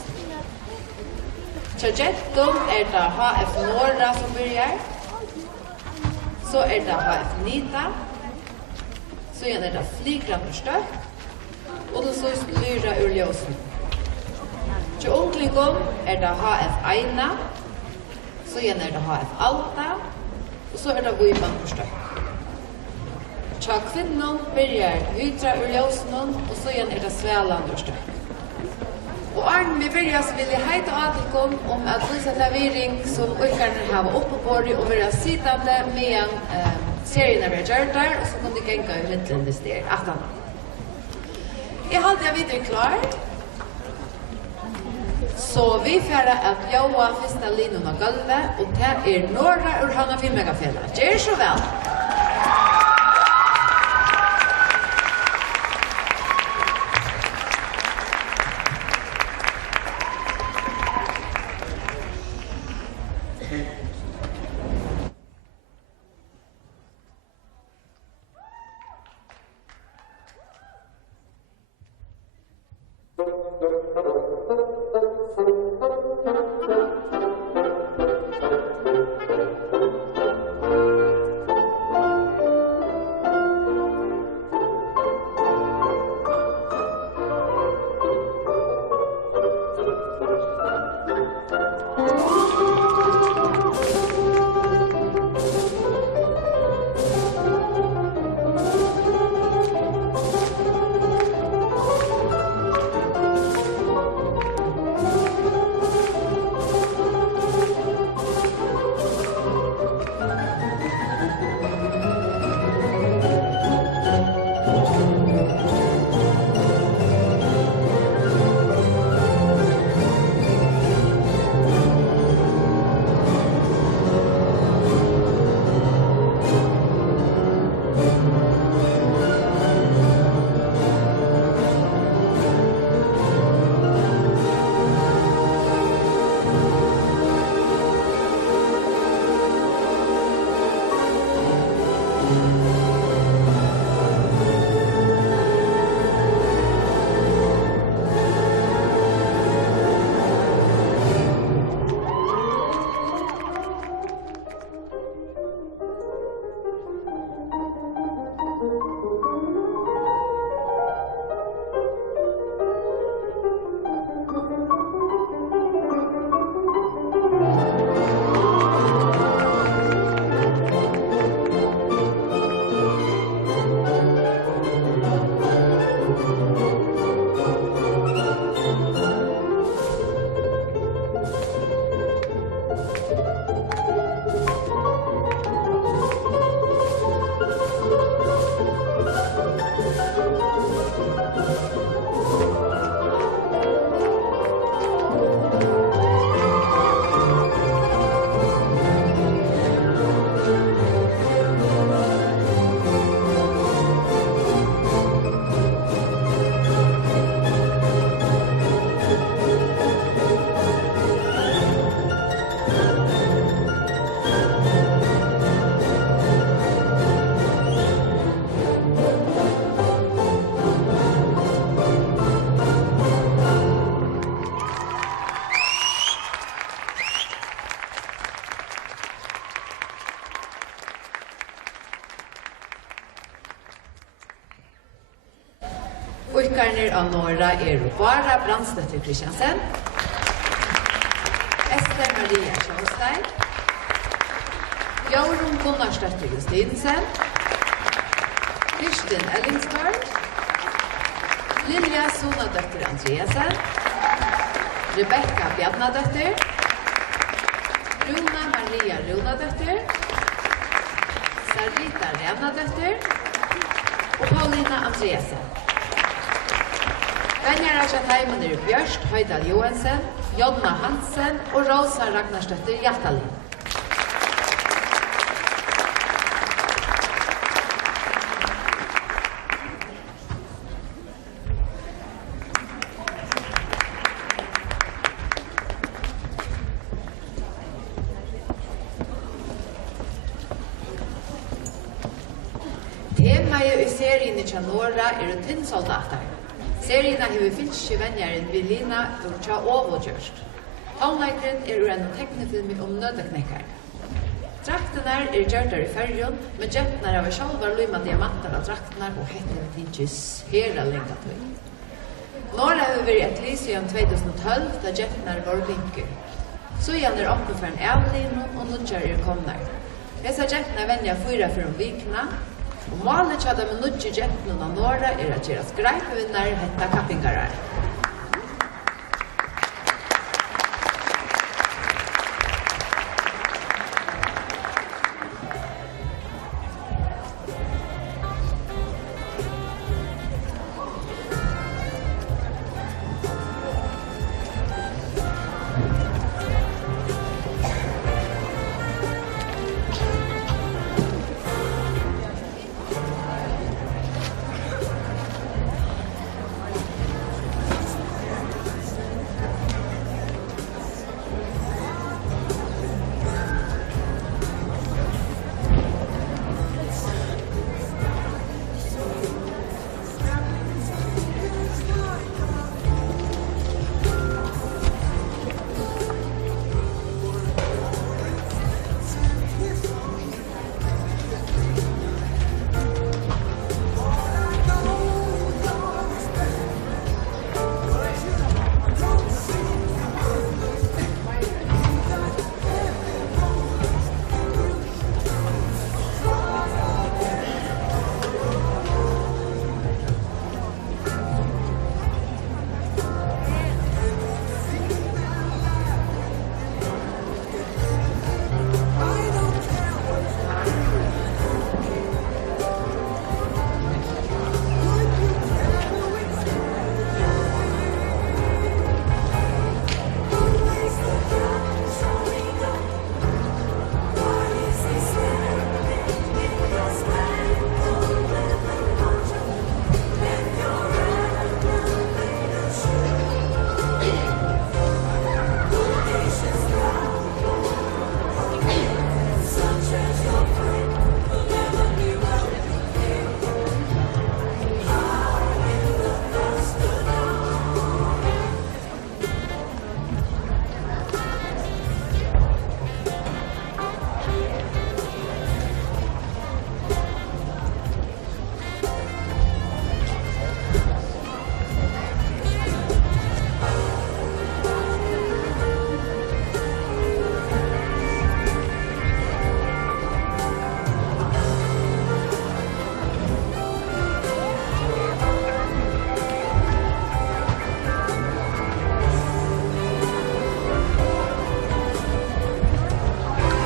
Trajettum är det HF Norra som börjar. Så är det HF Nita. Så är det Flikran och Stök. Och då så Lyra ur ljósen. Till Onklingom är det HF Aina. Så är det HF Alta. Och så är det Guiman och Stök. Till kvinnan börjar Hydra ur ljósen. Och så är det Sväland och Stök. Och Arne, vi börjar så vill jag hejta Adelkom om att visa lavering som ökarna har uppe på det och vara sittande med en serien av Gertar och så kan det gänga i mittlen det steg. Jag hade jag vidare klar. Så vi färra att bjöa första linjen av golvet och det är Norra ur Hanna Filmmegafälla. Gör så väl! Leikarnir av Nora Barbara Brandstøtter Christiansen, Ester Maria Kjølstein, Jorunn Gunnarsdøtter Justinsen, Kirsten Ellingsborg, Lilja Sonadøtter Andreasen, Rebecca Bjarnadøtter, Runa Maria Runadøtter, Sarita Renadøtter og Paulina Andreasen. Venjere av Heimen Bjørst Høydal Johansen, Jonna Hansen og Rosa Ragnarsdøtter Hjaltalin. Temaet i serien i Nora rutinsoldater. Serien har fyllt venjeren Vilina Urcha Ovogjørst. Tonleikeren ur en teknefilm om nødeknekkar. Draktenar gjørtar i färgen, men jettnar av sjálvar lymma diamantar av draktenar og hettar tidsjus hela lenga tøy. Nora har vært et lys igjen 2012, da jettnar var vinker. Så igjen oppe for en avlin og nudjar komnar. Dessa jettnar venja 4 for vikna, og målet kjada med nudji jettnen av Nora at gjøre skreipevinnar hetta kappingarar.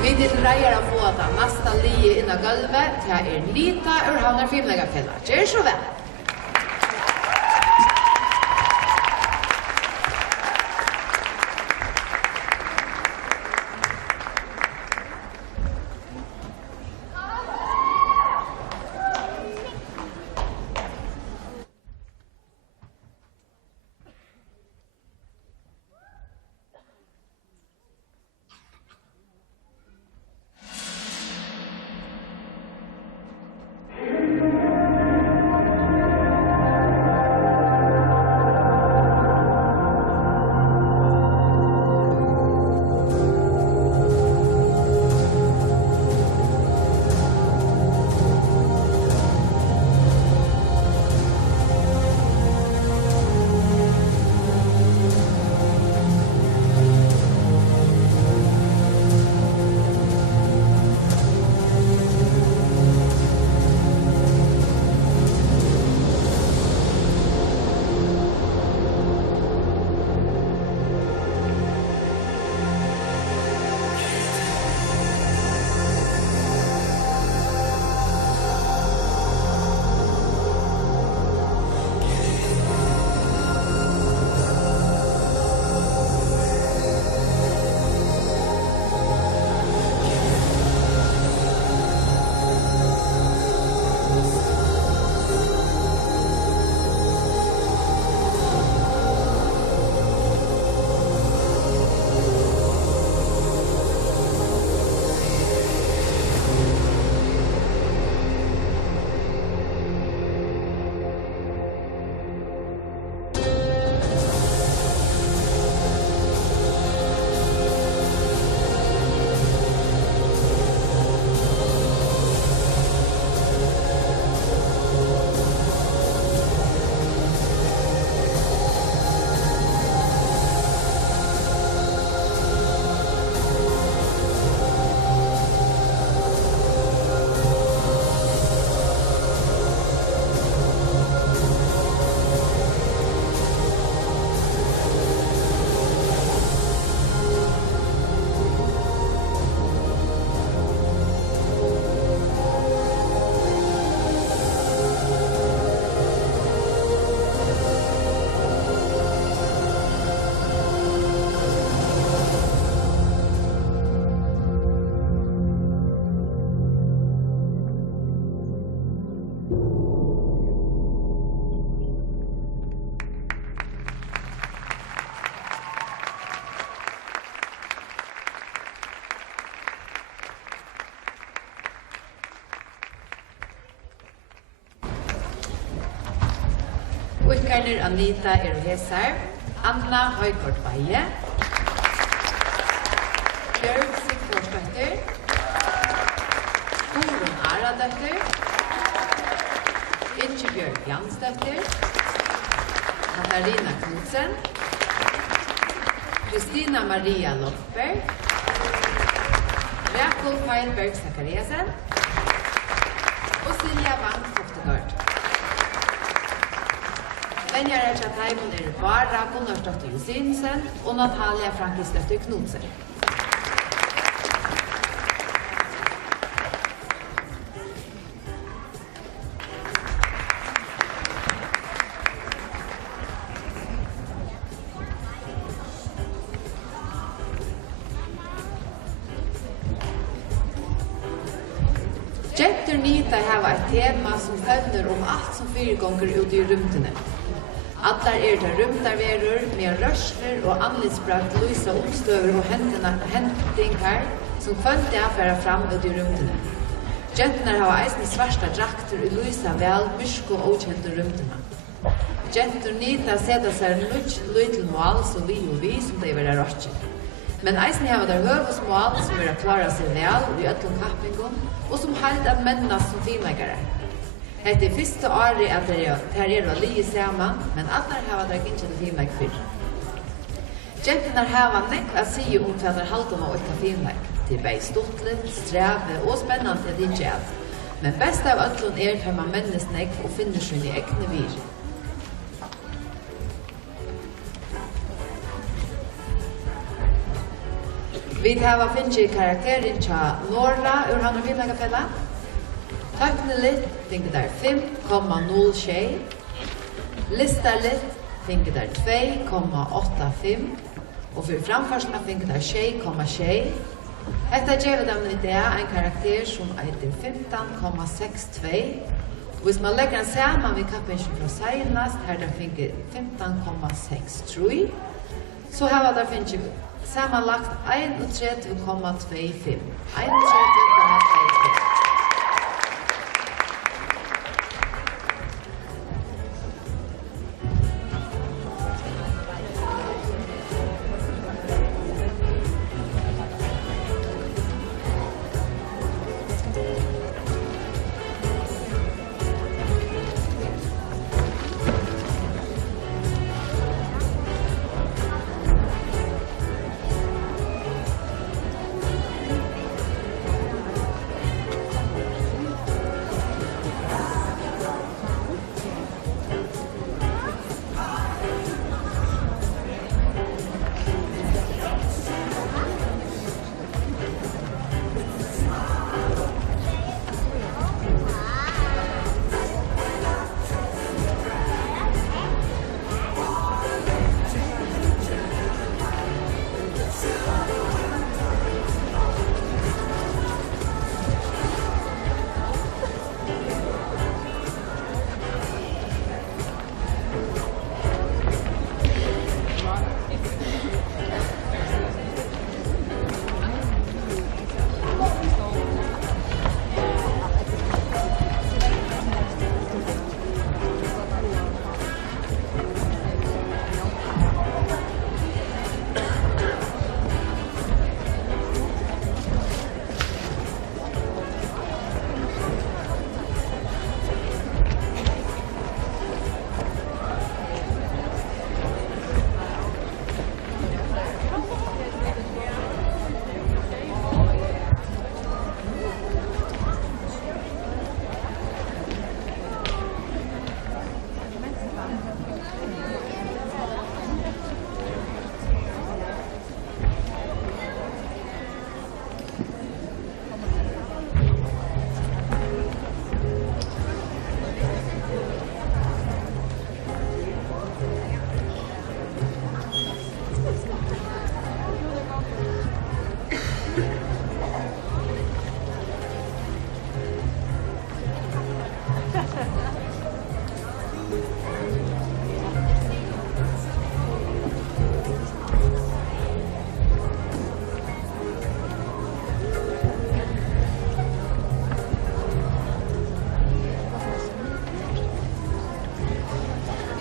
Vi til reier å få det meste lige innan gulvet til Nita ur Havnar Filmlegafella. Gjør så vel! Uikarner Anita Hesar, Anna Høykort Veie, Bjørg Sigforsdøtter, Torun Aradøtter, Ingebjørg Jansdøtter, Katarina Knudsen, Kristina Maria Lofberg, Rakul Feilberg Zakariasen og Silja Vang Foftegård. Venjare til Taimun Barbara Gunnarsdottir Josinsen og Natalia Frankisdottir Knudsen. Gentur nita hava et tema som fevner alt som fyregonger ut I rymdene. Allar til rymdarverur med rørsler og anlidsbrakt lysa oppstøver og hentingar som kvølt affæra fram ut I rymdene. Gentunar hava eisne svarsta drakter og lysa vel myrsko og okjente rymdene. Gentur nita seta seg lytel mål så vi og vi som de vera rørsler. Men eisen hava der høvesmål som vil klara seg vel I öllum kappingum og som halt av mennast som filmleggare. Hette fyrste året at her å lige saman, men allar hava der ikke til filmlegg fyrr. Gentunar hava nekk å si om hva der halt om å øyka filmlegg. Det bei stortlig, streve og spennende at ikke alt. Men best av öllun hva man mennes nekk og finner sin I egne vir. Vi hava finnst karakterin tja Norra ur hann og filmleggafella. Tøkneligt finner der 5,06. Listaligt finner der 2,85. Og for framførsla finner der 6,6. Hetta gjør dem I det en karakter som heter 15,62. Og hvis man legger den sammen med kappensjen fra senast, her der finner 15,63. Så har der finnes sammanlagt 31,25. 31,25.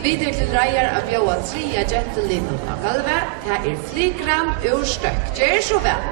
Videre til reier av bjøa 3 gentelinen av gulvet. Det Flikran ur Støkk. Gjør så vel.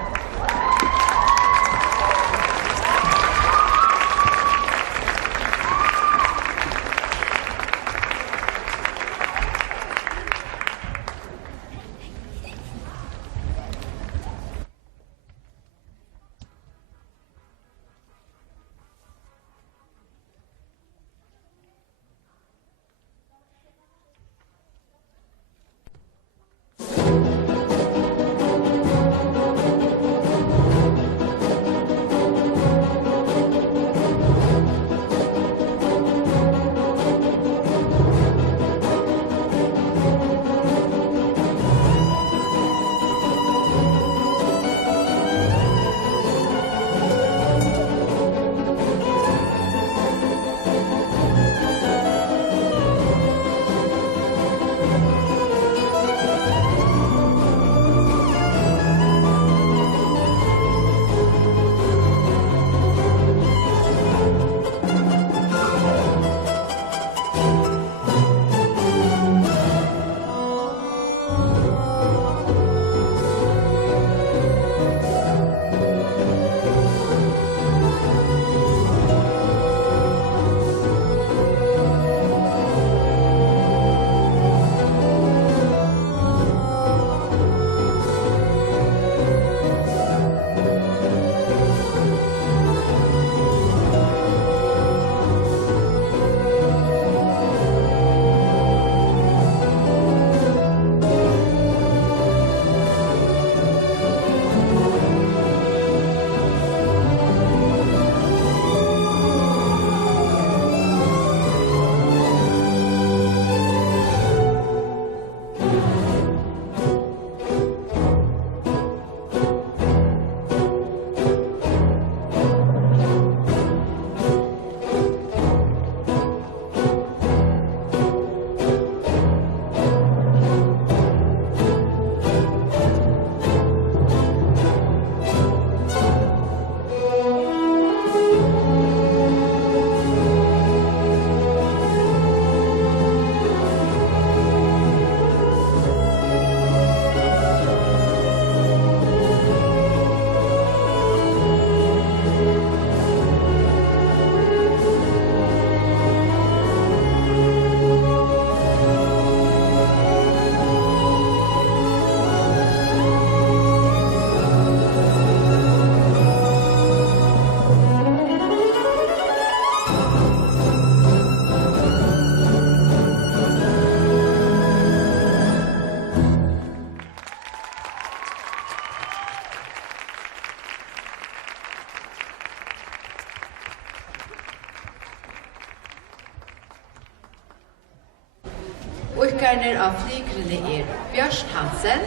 Orkarner av flygrene Bjørst Hansen,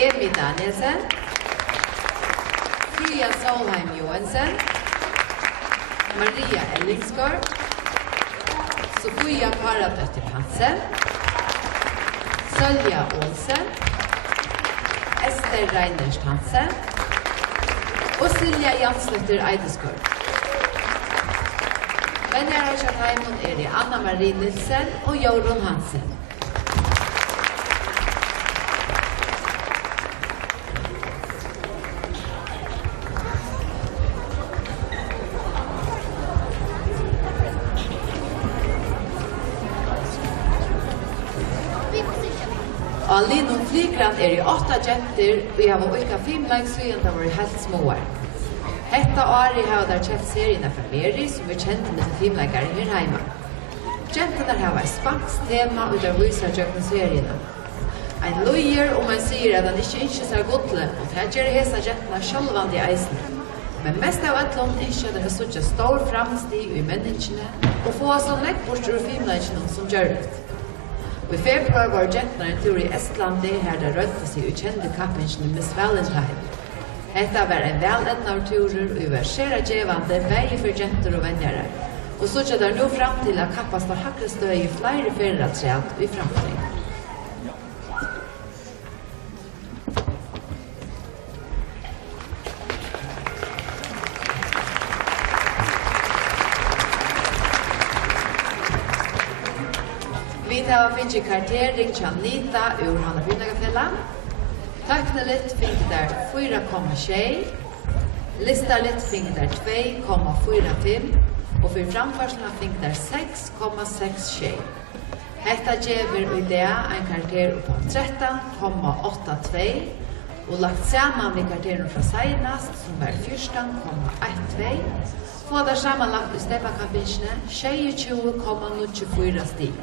Emi Danielsen, Fria Solheim Johansen, Maria Ellingsgaard, Sofia Paradøtter Hansen, Sølja Olsen, Ester Reinerst Hansen og Silja Jansletter Eidesgaard. Men jeg har kjent heimen Anna Marie Nilsen og Jorun Hansen. Og Linon Flikran I 8 jenter, og jeg var ikke 5 langsøyen, det var helt små. Hetta året har der kjent serien fra Meri, som kjente med filmleggere her hjemme. Jentene har et spansk tema og der viser jøkken seriene. En løyer og man sier at han ikke ser godle, og det gjør hese jentene selvvandig I eisen. Men mest av alt om ikke det er så stor framstig I menneskene, og få så lett bort ur filmleggene som gjør det. Og I februar var jentene en tur I Estlandet her der rødte seg og kjente kappensene Miss Valentine. Hetta var en velednar turer og var skjera djevande begge for jenter og vennjere. Og så kjødde nå fram til at kappast av hakrestøy I flere ferratræt I framtiden. Vi tar finnes kartering til Anita ur Hanna Finnagafella. Takneligt finner der 4,6. Listaligt finner der 2,45. Og for framførselen finner der 6,66. Hetta gjever i det en karakter på 13,82 og lagt sammen med karakteren fra senast som var 14,12. Få der sammenlagt i stepakapinsjene 22,04 stig.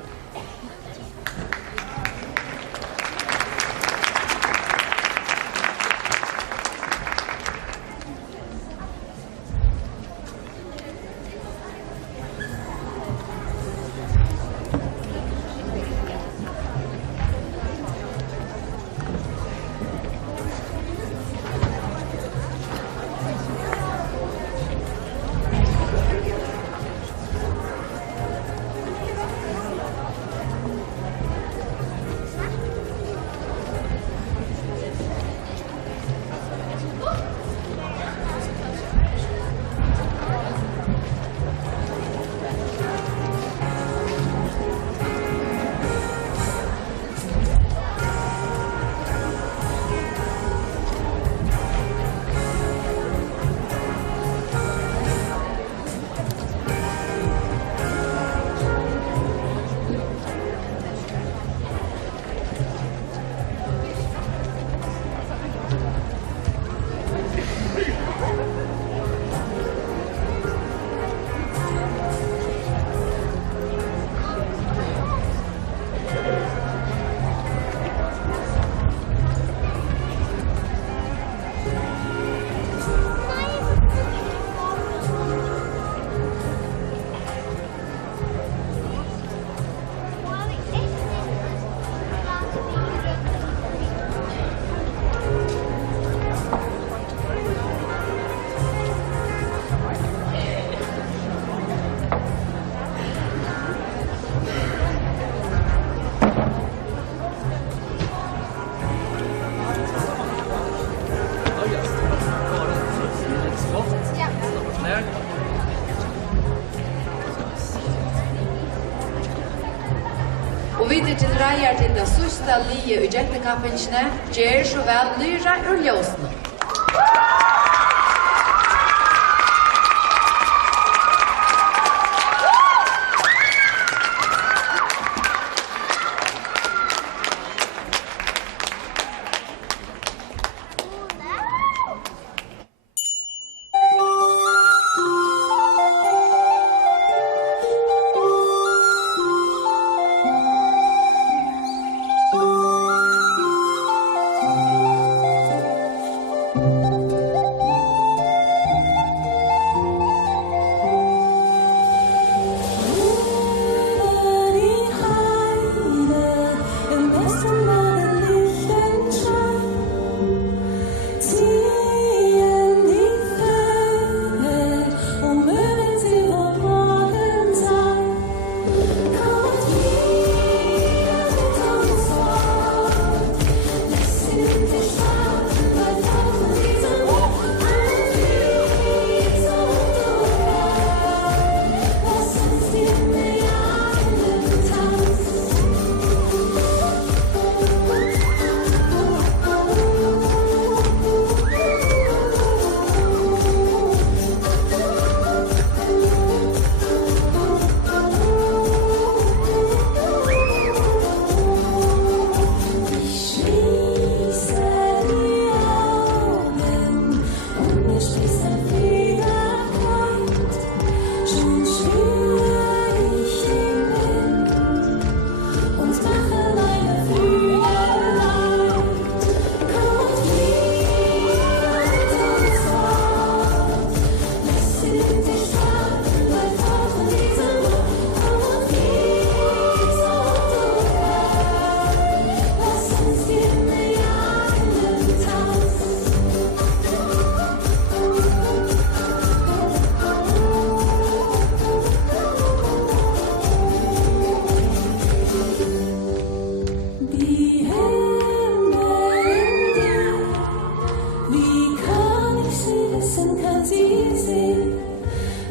Og vi til dreier til det sørste lige i gentekampensjene, gjør så vel lyra ur ljøsene.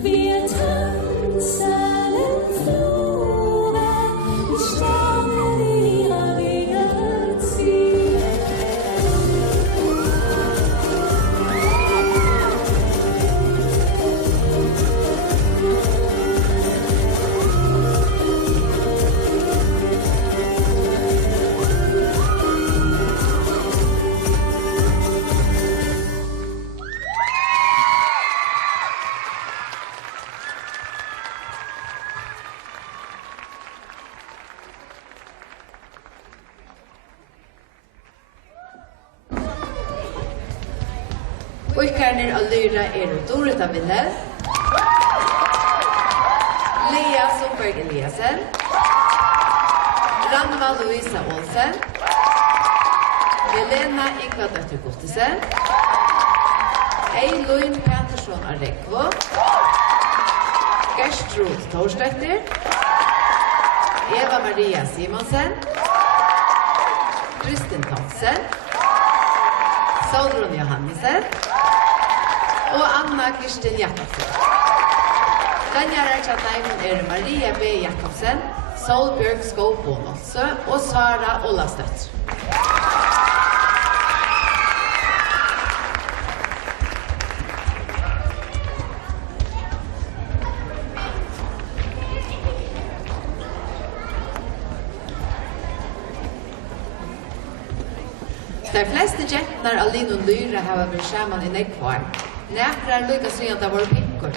Wir tanzen im Flur, Uikarnir av lyra Dorita Villel, Lea Sundberg Eliasen, Ranva Louisa Olsen, Helena Ingvadötter Gottesen, Eiluin Petersson Arekvo, Gerstrud Torsdötter, Eva Maria Simonsen, Kristin Thomsen, Solrun Johannisen og Anna Kristin Jakobsen. Dennjærer til deimen Maria B. Jakobsen, Solbjørg Skåbonåsø og Sara Ollastøtt. De fleste jentnar av Linn og Lyra har vært sammen I nekvar. Nekrar lykka synd av våre pinkur.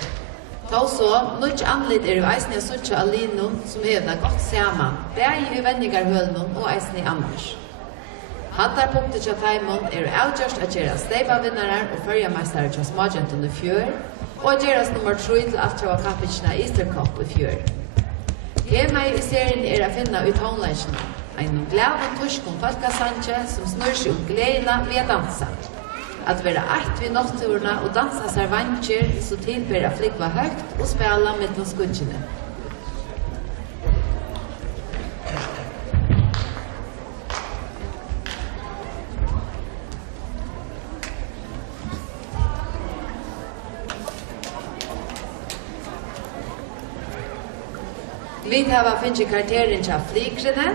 Ta så, nødt anlitt jo eisne av suttje av Linn som har det godt sammen, begge I vennigarhølnen og eisne annars. Handarpunktet til Taimon jo avgjørst at gjøre steipavinnere og førjemestere til smågentene I fjør, og gjøres nummer 3 til at trova kappitsjene Easter Cup I fjør. Tema I serien å finne ut håndleisjene. En glæven tuskon folkasanje som snur seg gledene ved å dansa. At være eit ved nåtturene og dansa servantjer så tilber å flikva høgt og spela mellom skudgjene. Vi har finnet karakteren til flikrene.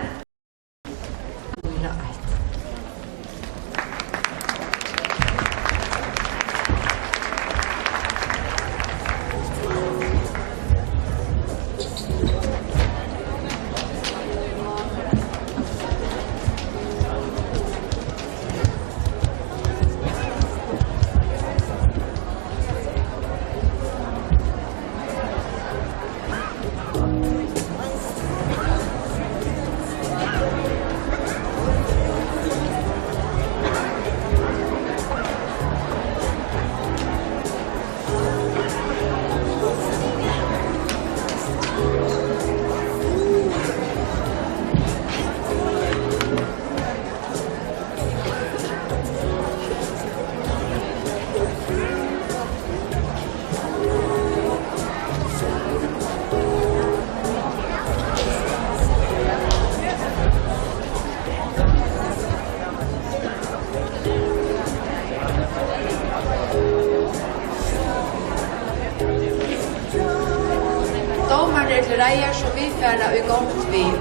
Reier som vi færre I gang til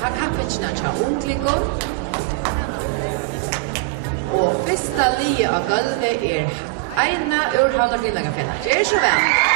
kappitsjene til unglikon. Og første lie av gulvet Eina Urhavna Kvinnagafella. Gjør så vel!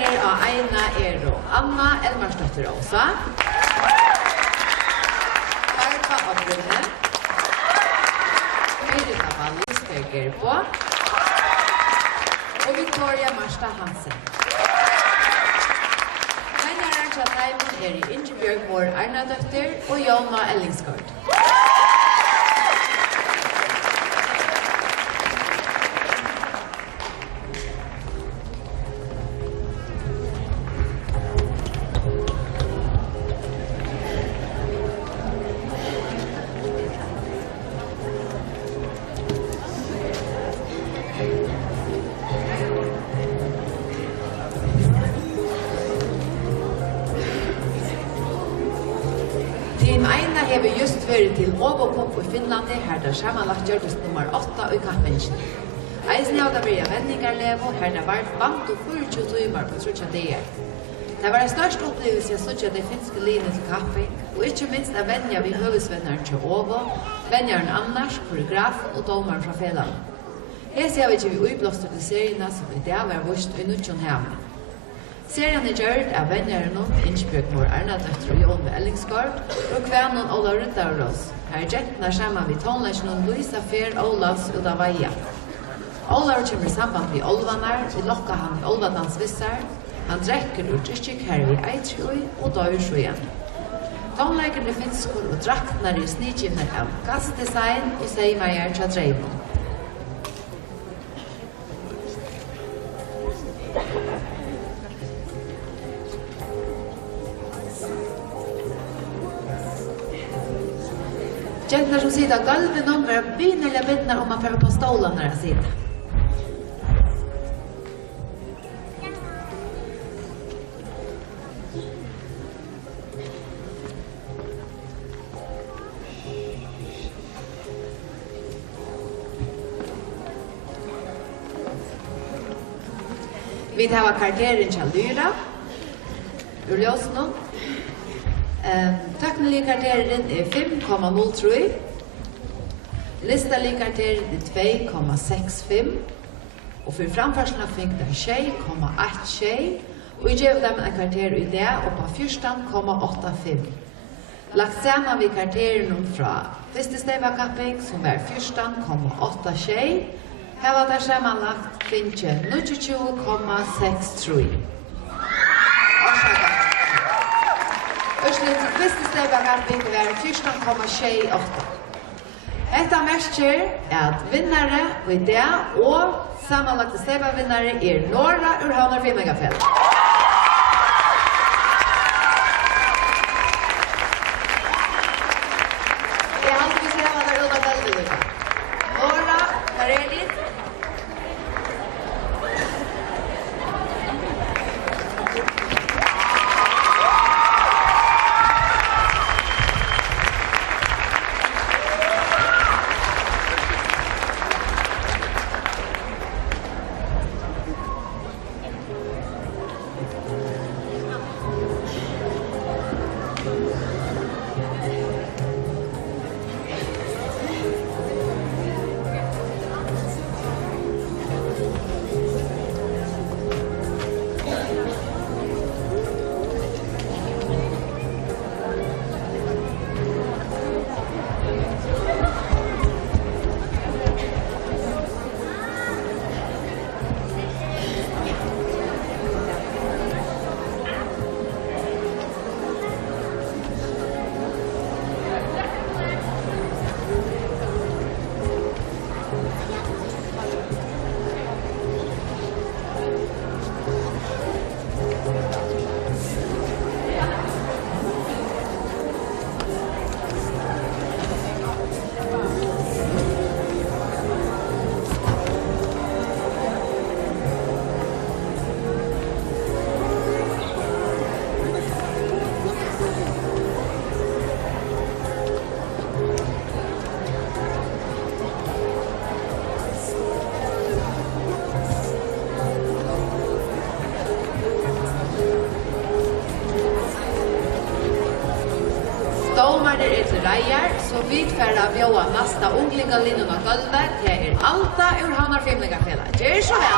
Dommarner av Eina Anna Elmarsdotter Rosa. Karpa Obrunne. Myrita Ballisberger på. Og Victoria Marsta Hansen. Menjaren til Teimen i Ingebjørg Vår Arnadøtter og Jonna Ellingsgård. Team Eina hever just vært til Ågopop i Finlandi, her der sammenlagt gjørtes nummer 8 i kappmennsjen. Eisen har det vært vendingarlevo, her det var vant og 24 timer på trutja dier. Det var en størst opplevelse å sutja de finske linje til kapping, og ikke minst å venja vi høvesvenneren til Ågo, venjaren Annars, koreografen og domaren fra Feland. Her ser vi ikke vi uiblåster til seriene som i dag var vurst i Nuttjon Hemme. Serien er gjørt av venjaren Ingebjørg Vår Arnadøtter og Jon Ellingsgård og kvennen Ola Ruddaros. Her jentene sammen ved tonleggen Louisa Fer Olas og Davaia. Ola kommer i samband med Olvanar, og lokker han i Olvadansvissar. Han drekker og drikker her i Eitrøy og Døyrsjøen. Tonleggerne finsker og draktene i snidgivne av gassdesign og seimeier til Dreimond. Gentnar som sitter gulvet någon var byn eller bindnar om man får på stolen när jag sitter. Vi har kvarteren till Lyra. Ur Ljøsno. Teknilige kvarteren er 5,03. Listelige kvarteren er 2,65. Og for framførselen fikk de 6,16. Og jeg gjør dem en kvarter i det oppe av 14,85. Lagt sammen vi kvarteren fra første stevakapping som var 14,86. Her var det sammenlagt finnes 29,63. Ørslet til første stevakapping var 14,28. Dette merker at vinnere i det og sammenlagte stevavinnere er Nora ur Havnar Fimmegafell. Jeg har alltid se hva der Ulla veldig lykka. Nora, her er ditt. Domare er til reier, så vi færre bjåa nasta unglingalinjen av gulvet til Alta ur Havnar Fimmegafell. Gjør så vel!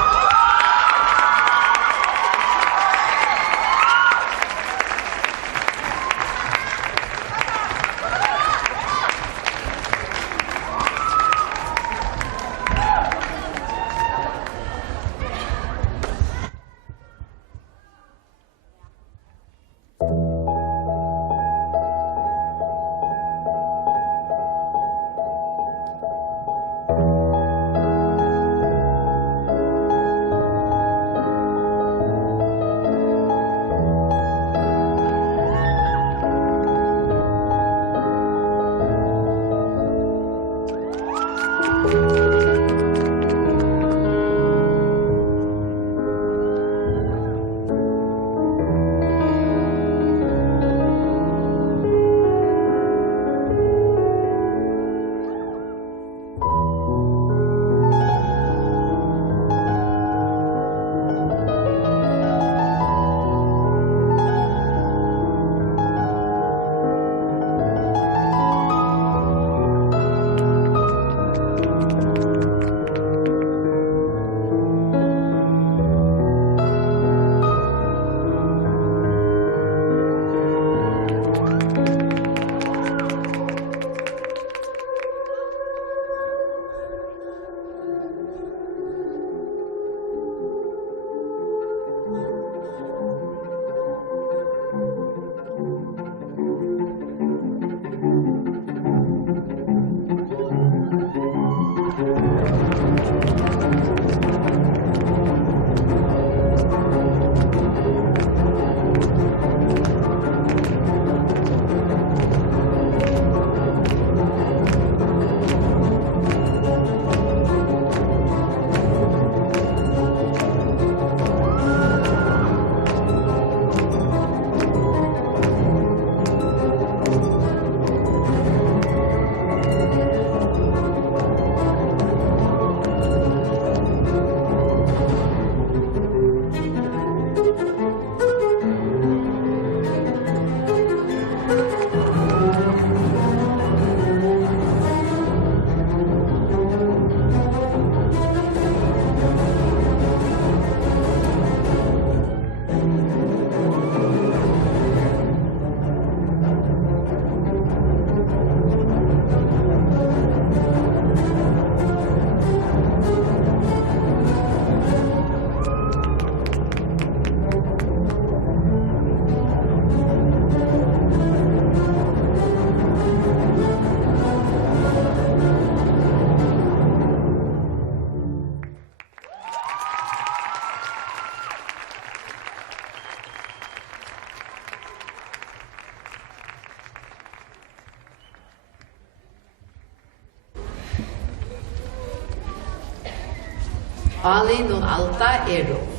Alinon Alta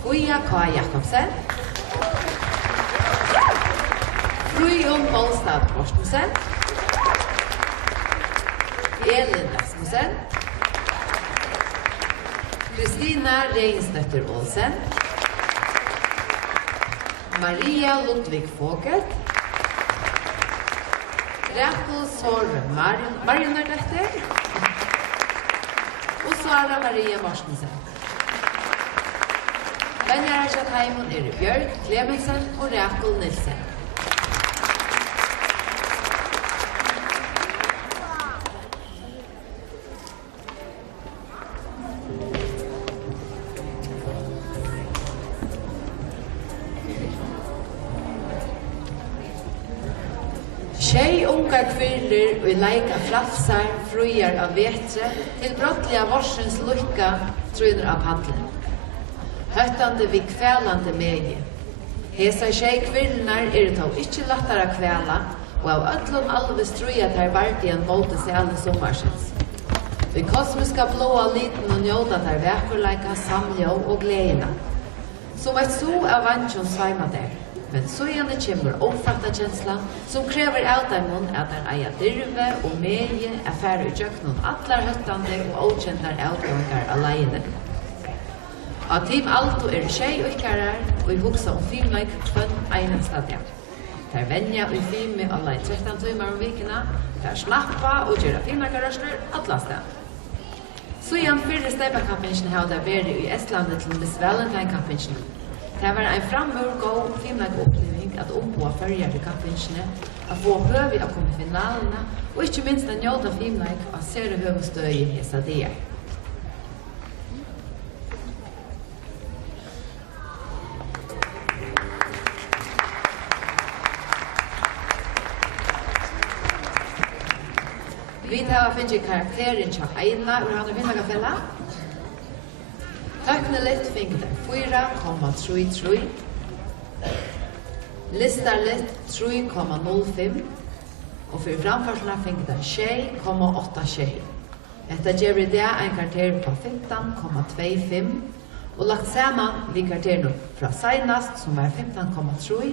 Fuja K. Jakobsen. Frøyon Bolstad Mortensen. Elin Rasmussen. Kristina Reinsnøtter Olsen. Maria Ludvig Fogel. Rakel Sorre Marionardøtter. Og Sara Maria Mortensen. Benjamin Kjattheimon Bjørg Klemensen og Rakel Nilsen. Tjej unga kvinnor och leika flafsar frujar av vetre till brottliga varsens lukka trunner av padlen. Höttande vid kvälande megi. Hesa tjej kvinnar det då inte lättare att kväla och av ödlom alvis truja där vartigen målte sig alla sommarsens. Vid kosmiska blåa liten och njóta där väkurleika, samljå och glädjena. Som ett så av vantjon svajma där. Men så gjerne kommer oppfatta känslan som kräver av dem at eier dirve og meie affærer i kjøkkenen atler høttande og åkjentar avganger alene. Av Team Alto tjej og ikkarar og i hugsa om filmleik kvann einasta dag. Der venja og filme alla i 13 timer om vikena, der slappa og gjøre filmleikarørsler atlastet. Så igjen fyrre steipakampinsjen har det vært i Estlandet til Miss Valentine-kampinsjen. Det var en framhållgång filmleikoppleving att omboa följa i kampinsjene, att få høvi å komme i finalene, og ikke minst en njóta filmleik av sere høvestøy i hesa dia. Vi tar finnes karakteren til Heina ur han Vindagafella. Tøkneligt finner det 4,33. Listarligt 3,05. Og for framførselen finner det 6,86. Dette gjør det en karakter på 15,25. Og lagt sammen vi karakteren fra senast, som var 15,3.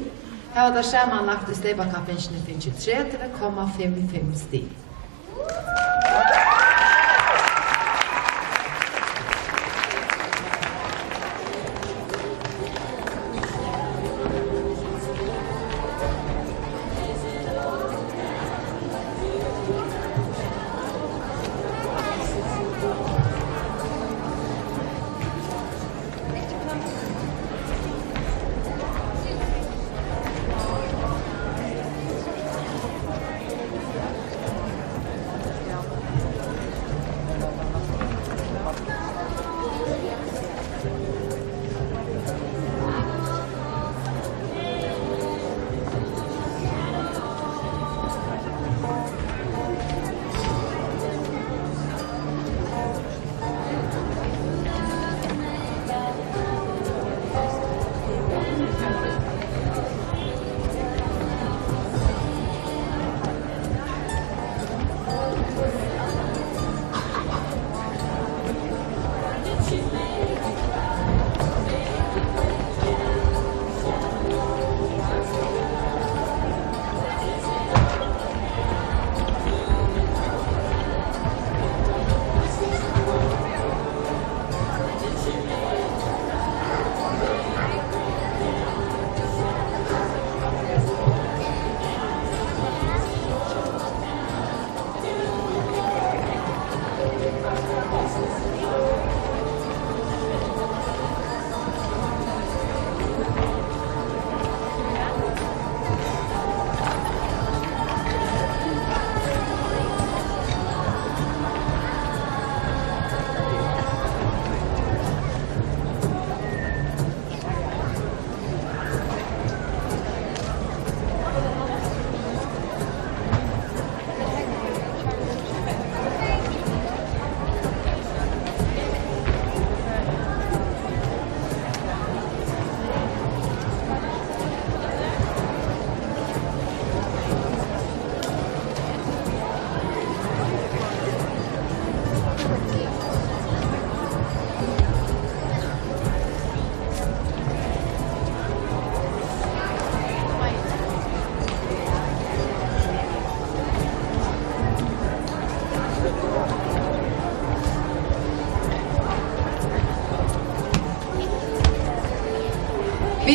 Her var det sammenlagt i Steibakampinsjene finnes 30,55 stig.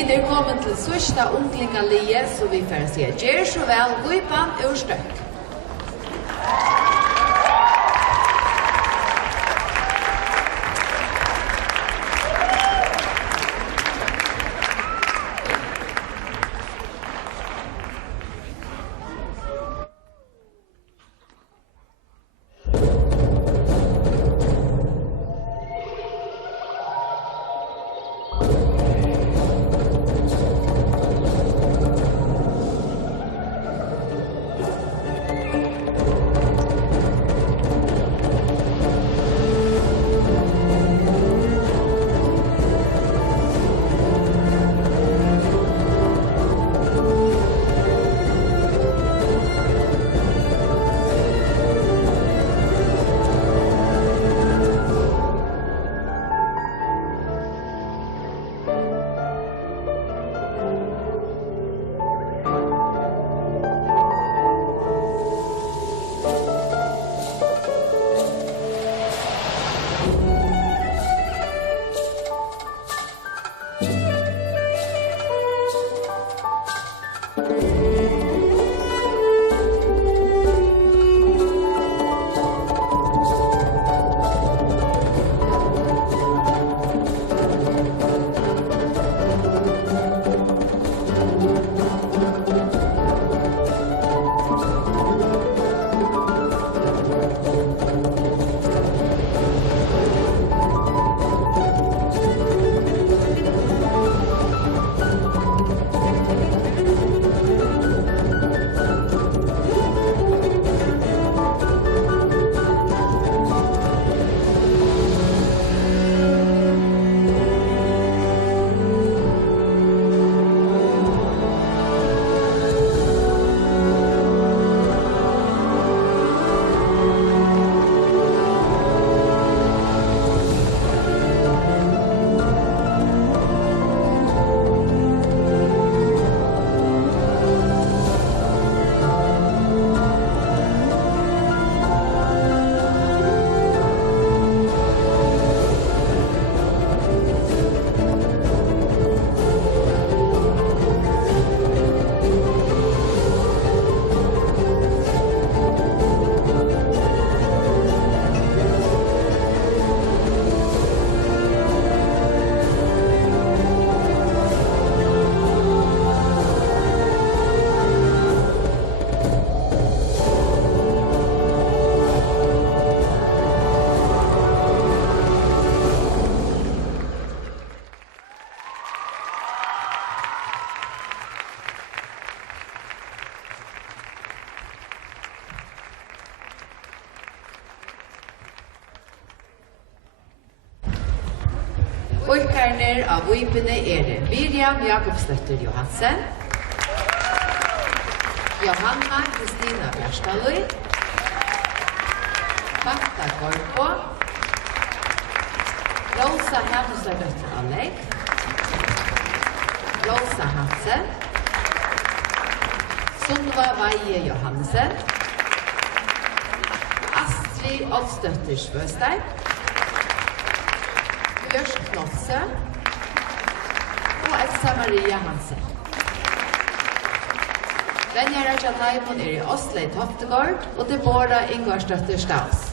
Vi kommet til sørsta unglingalie, så vi får se. Gjør så vel, Vipan ur støkk. Ulkarner av Vipene det Miriam Jakobsdøtter Johansen, Johanna Kristina Bjærstaløy, Marta Gorko, Rosa Hermosdøtter Alek, Rosa Hansen, Sunva Veie Johansen, Astrid Olsdøtter Svøstein, Bjørsk Knosse og Elsa Maria Hansen. Venjere til Taimon i Osley Toftegård og Deborah Ingvarsdøtter Staus.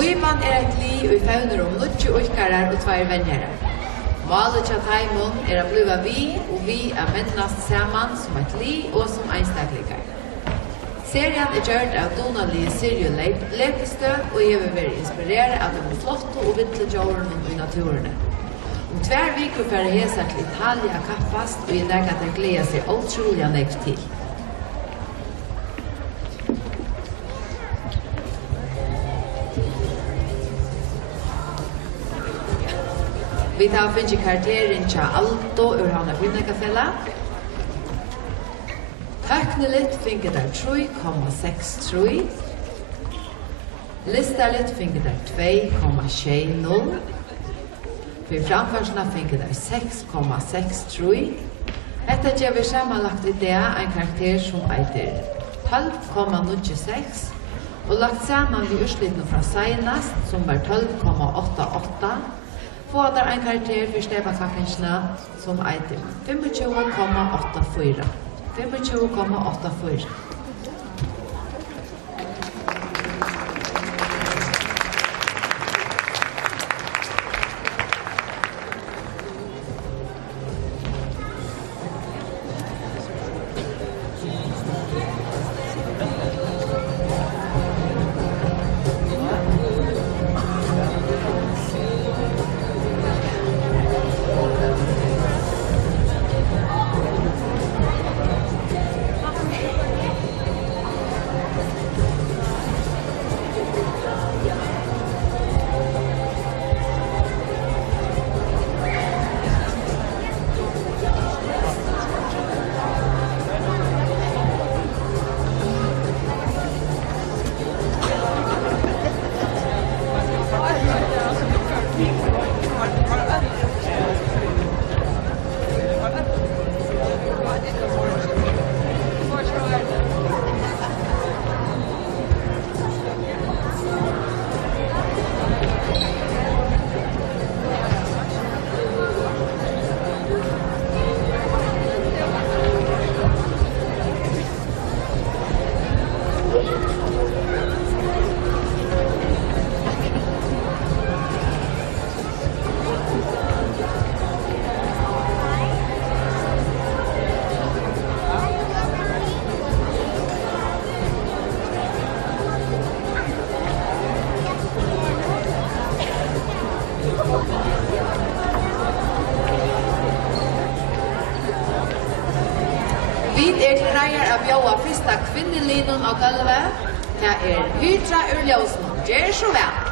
Vipan et li og i fauner om 90 ulkarar og 2 venjere. Målet til Taimon å bliva vi og vi mennast saman som et li og som einstaklikar. Serien gjørt av donalige Sirius Lepestø og jeg vil være inspireret av de flotte og vittle jorden i naturene. Om 2 veker for hesa til Italia kappast og jeg legger at det gleder seg utrolig nekst til. Vi tar finnes karakteren til Alto ur Hanna Kvinnekafella. Høkne litt finner der 3,63. Listalit finner der 2,60. For framførsene finner der 6,63. Dette gjør vi sammenlagt i det en karakter som eiter 12,96 og lagt sammen vi utslitene fra senest som var 12,88 få der en karakter for Stebakakensene som eiter 25,84. 25,84. Av bjóa fyrsta kvinnelinun á gulvet. Það Hydra ur ljósnum. Gjør så vel.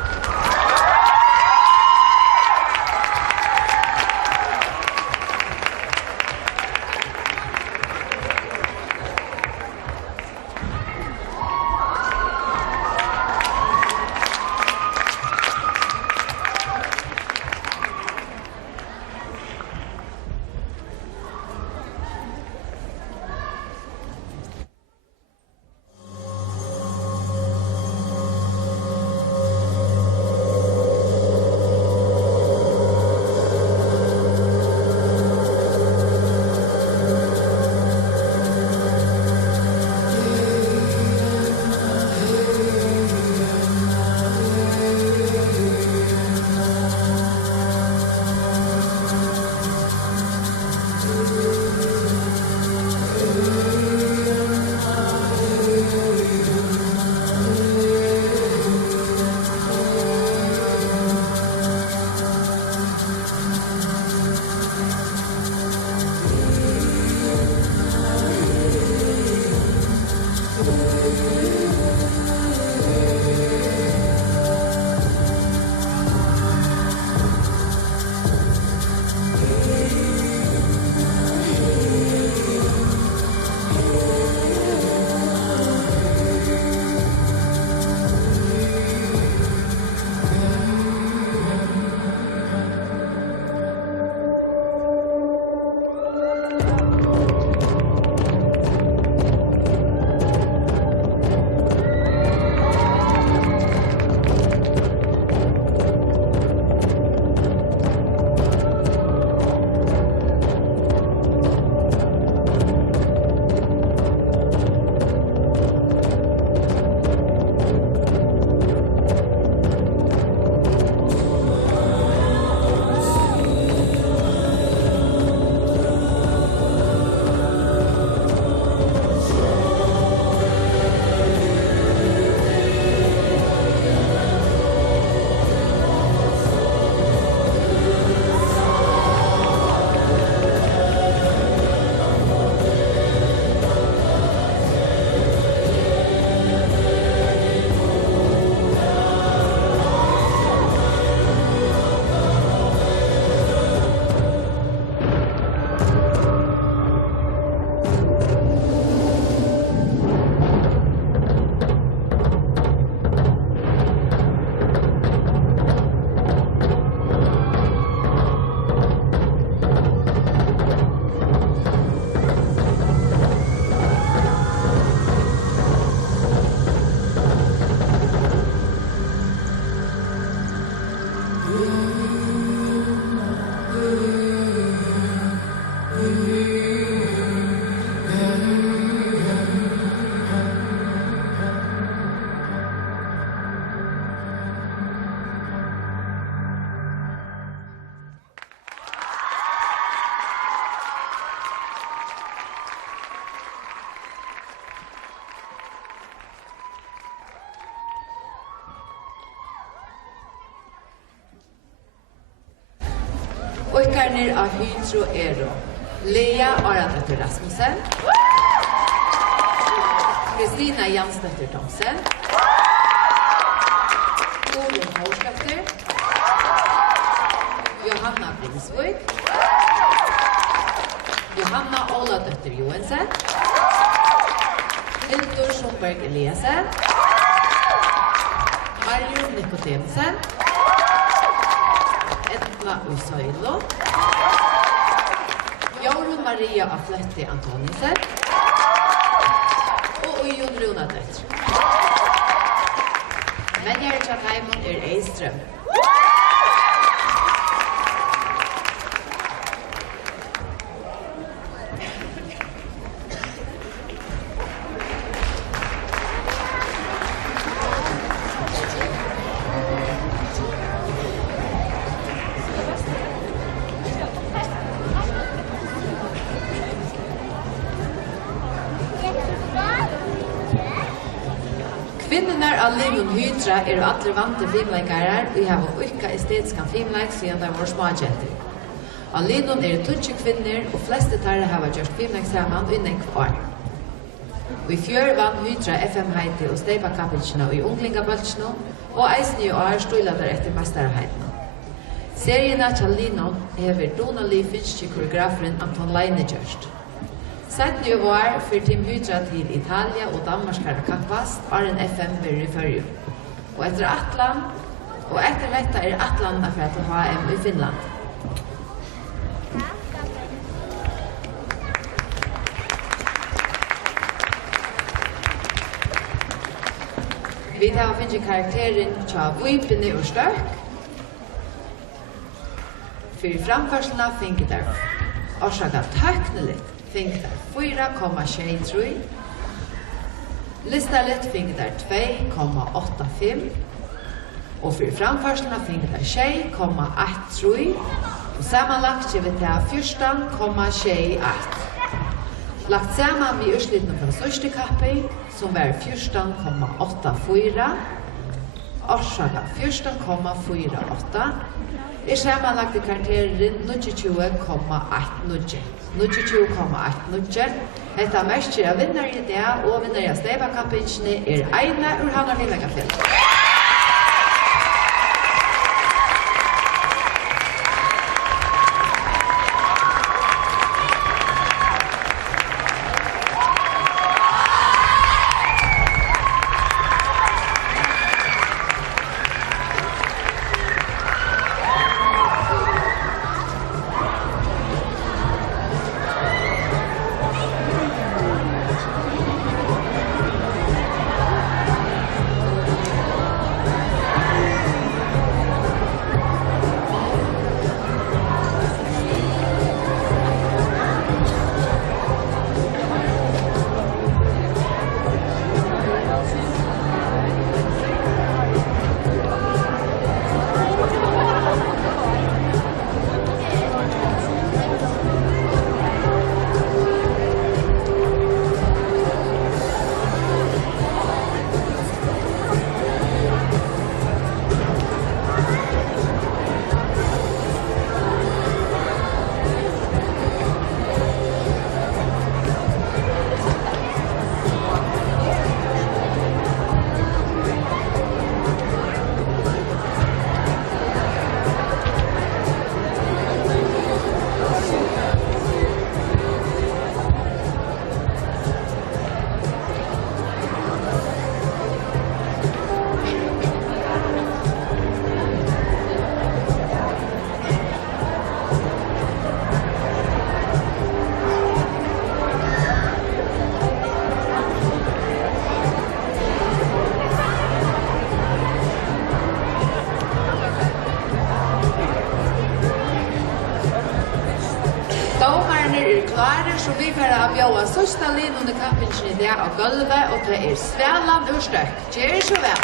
Oikarnir av Hydro Ero. Lea Aradøtter Rasmussen. Kristina Jansdøtter Thomsen. Torun Hårsløfter. Johanna Brinsvik. Johanna Oladøtter Johansen. Hildur Schomberg Eliasen. Marius Nikodemsen. Edna Usoilo. Jorun Maria Afletti Antonisen. Og Jon Runadøtter. Menjer Tjataimon Eistrøm. Kvinnorna av Limon Hydra er alle vante filmleikarer og har ikke estetiske filmleik siden de var småjenter. Av Limon er 20 kvinner og fleste tar har gjort filmleik sammen i nekv år. Og i fjør vann Hydra FM-heite og Steipa-kappelsene i unglingabøltsene og eisen i år støyla der etter mesterheitene. Serien av Linon hever Donali finske koreograferen Anton Leine gjørst. Sett i år for Team Hydra til Italia og Danmark kappast er en FM blir i førje. Og etter dette er Atlant for at HM i Finland. Vi tar finne karakteren til Vipene og Støk. For framførselen finner der årsaket tøknelitt. Finner der 4,23. Listalet finner der 2,85. Og for framførselen finner der 6,13. Og sammenlagt kommer vi til 14,21. Lagt sammen med utslitene fra største kapping, som var 14,84. Årsaka 14,48. Er sammenlagt i karakteren 29,19. 29,19. Hetta merker av vinner i det, og vinner av Steipa-kappingene er Eina ur Hanna Filmegafilm. Så vi får avgjøre sørste linn under kappingen i det av gulvet, og det er Sveland ur Støk. Gjør så vel!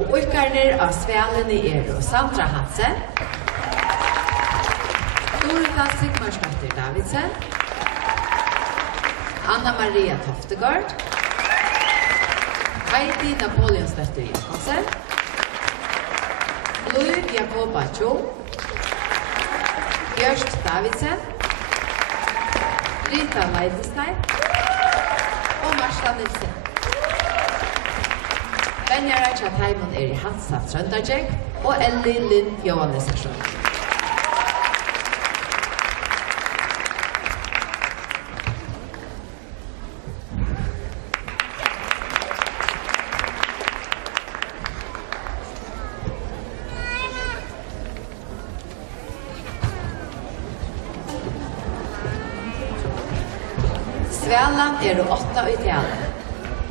Og utgarner av Svelene er Sandra Hansen, Dorita Sigmarsdottir Davidsen, Anna Maria Toftegård, Heidi Napoleonsdottir Jakobsen, Louis Jakoba Cho, Bjørst Davidsen, Rita Leidestein og Marsla Nilsen. Benjara Tjataimon i Hansa Trøndarjek og Ellie Lind Johannesson. Svælan er 8 i talen.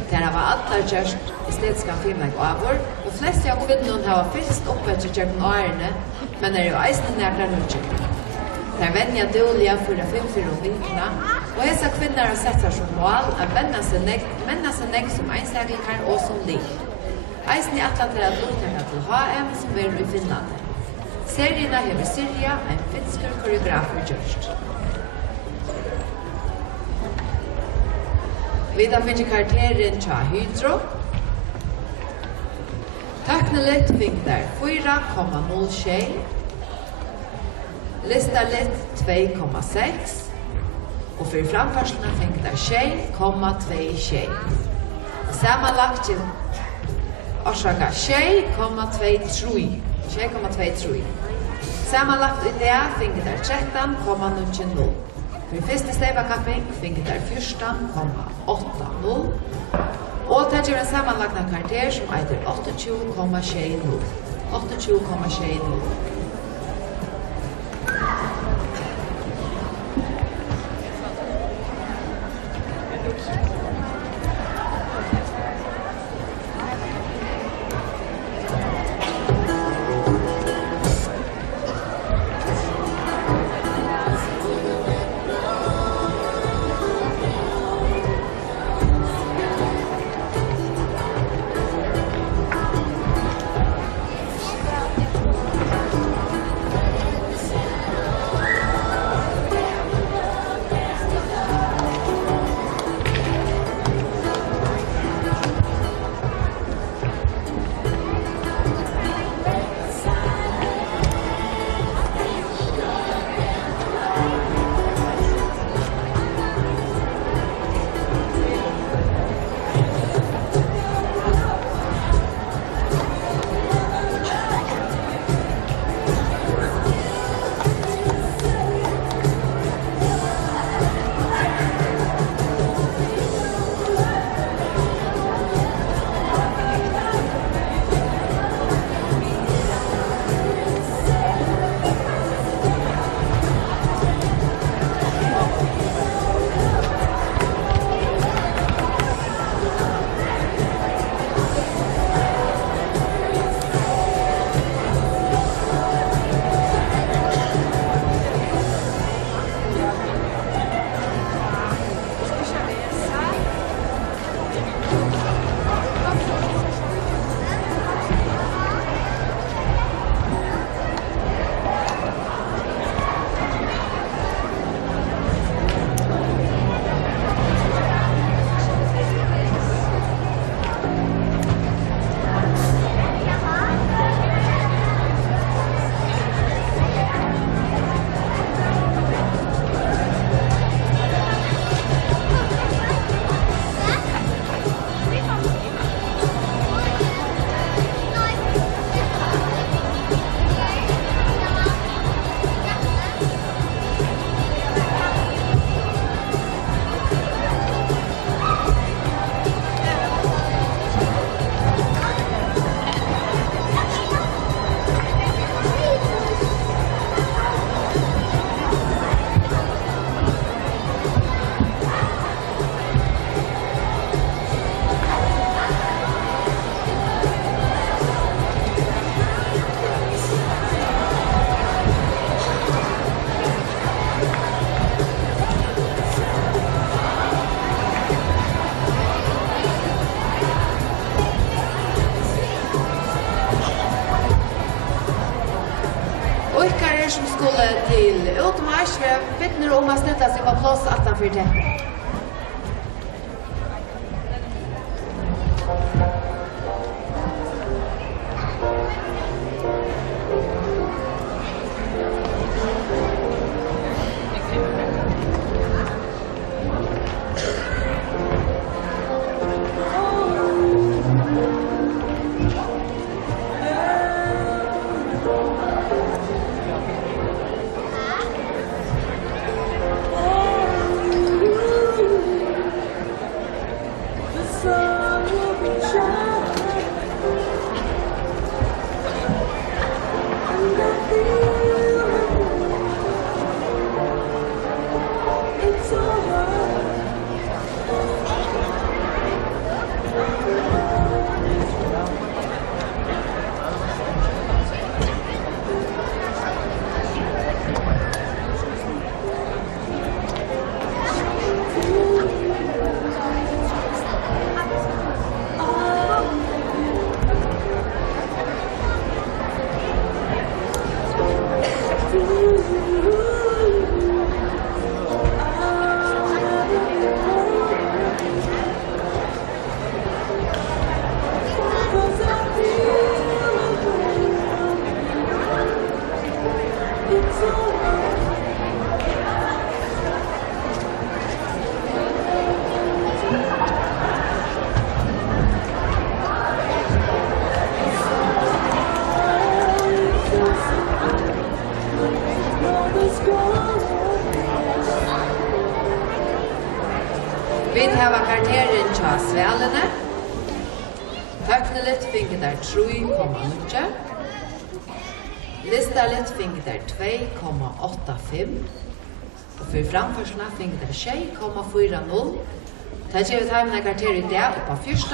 Der var alla gjørst estetiska filmer og avur, og fleste av kvinnerne har fyrst oppvettet gjørten årene, men er jo eisne nærkere nødgjør. Der venja dåliga for 5-4 vinkene, og hesa kvinner har sett seg som mål å menna seg negg som einstaklingar og som liv. Eisne i atlet til at uttaka til HM som er i Finland. Seriene hever Syrja, en finsker koreografer gjørst. Vi da finner karakteren Tja Hydro. Tøknelet fikk der 4,06. Listalet 2,6. Og for framførslene fikk der 6,26. Sammenlagt til orsaka 6,23. 6,23. Sammenlagt i det fikk der 13,00. For første stevakapping fikk der 14,80. Og det gjør en sammenlagna karakter som eier 28,60. 28,60. som skulle til utmarsch, vi vittner om att ställa sig på plats utanför teppet. Vi har karakteren tja Svelene. Tøkneligt finner der 3,9. Listaligt finner der 2,85. Og for framførsene finner der 6,40. Ta gjør vi timen karakter i dag på 14,85.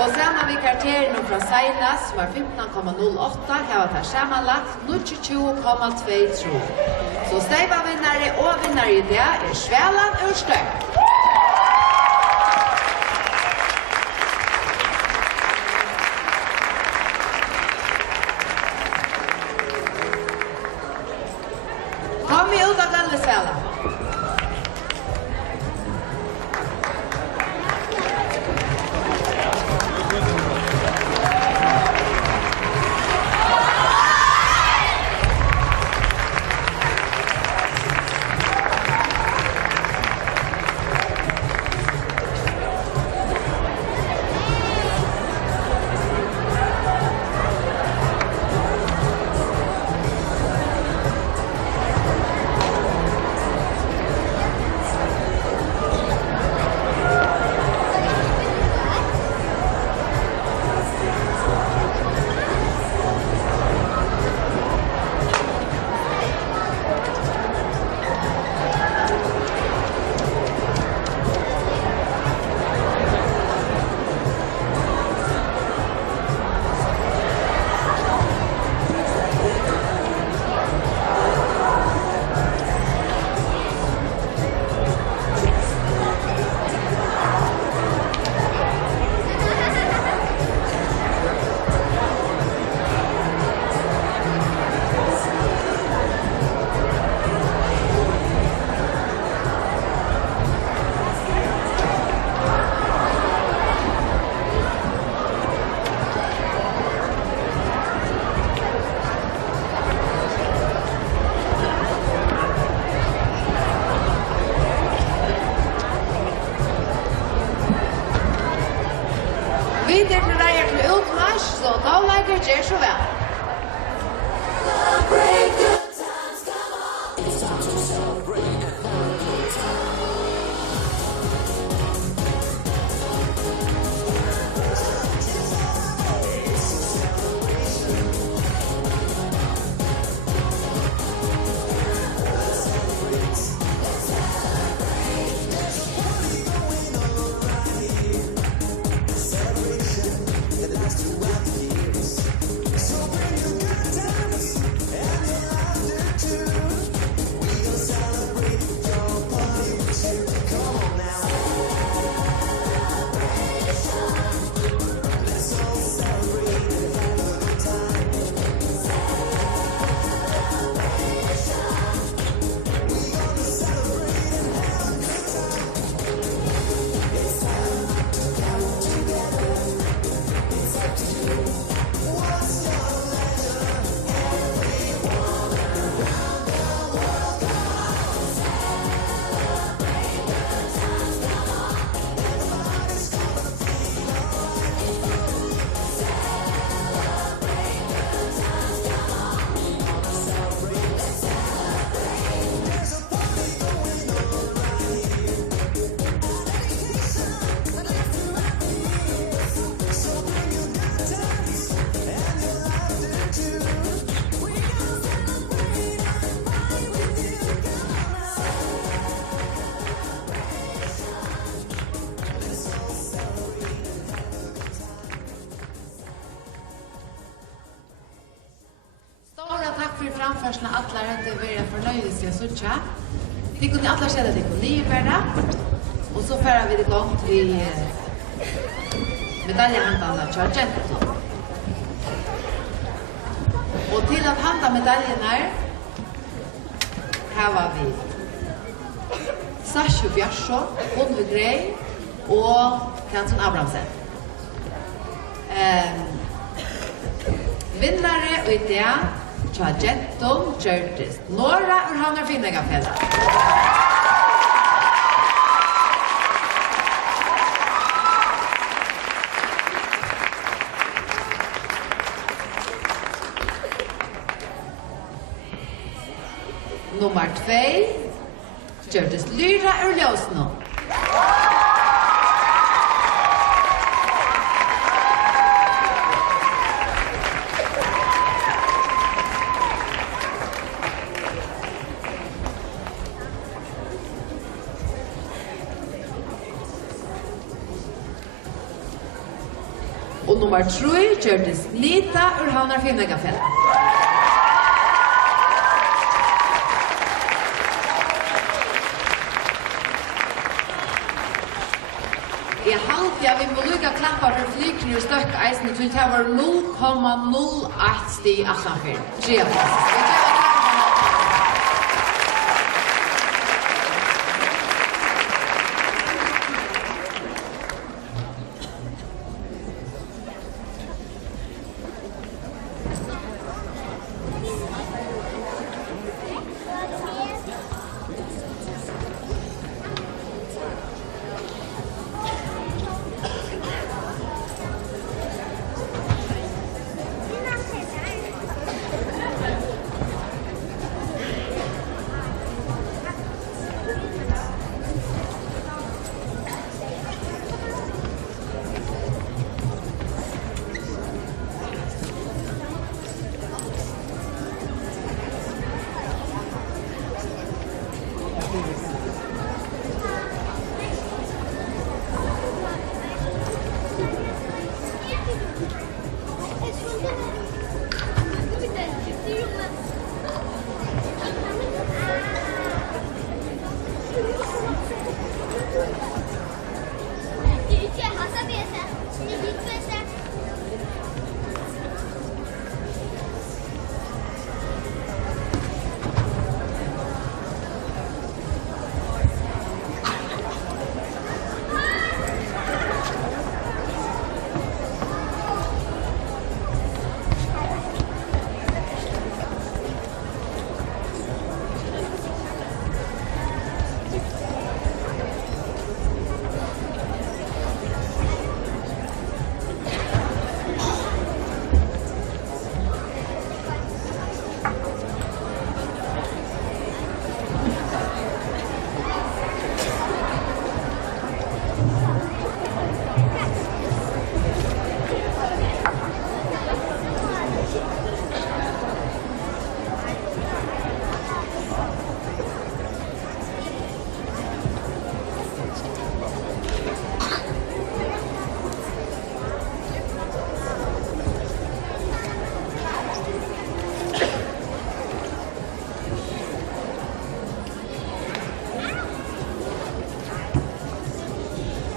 Og sen har vi karakteren fra Seinas, som er 15,08, her var det sammenlagt 22,23. Så steipa vinnare og vinnare i dag er Svelan Urstøy. Kom i ut av gamle Svelan. Vi til reier til utmarsch, så nå legger gjør så vel. Throughout the years, so bring your good times and your framförsla alla rätt över en förnöjelse jag sucha. Det kunde alla känna det kunde ju bara. Och så färar vi igång till medaljhandarna Chargento. Och till att handa medaljerna här var vi Sasha Bjarsson, Gunnar Grey och Kanton Abrahamsen. Vinnare och idé Chargento Curtis. Några ur Hamnar Finnegafälla. Nummer 2 Curtis Lyra ur Ljusno. Och nummer 3 Curtis Lita ur Hamnar Finnegafälla. Ja, vi må lukka klappar för flygkryr och stök eisen till det var 0,01 stig atlanfyr. Tre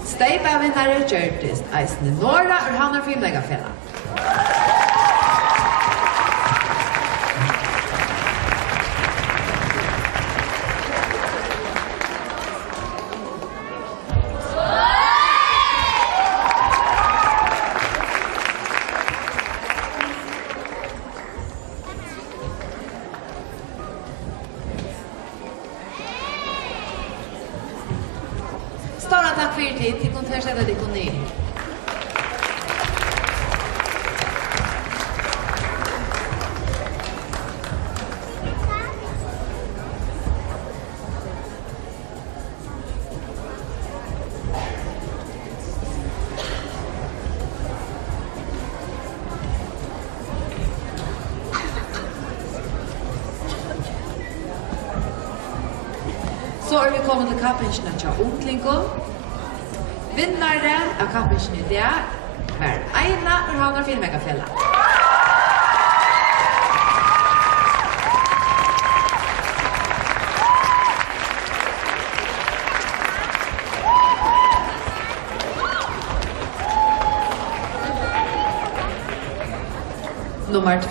Steipa vinnare Curtis eisen Nora ur Hamnar Finnegafälla. Stora tack för er tid. Till konferensen där det går ner. Så är vi kommit till kappingen av Unglingon. Vinnare av kappingen i det var Aina ur Hamnar Finnegafälla. Nummer 2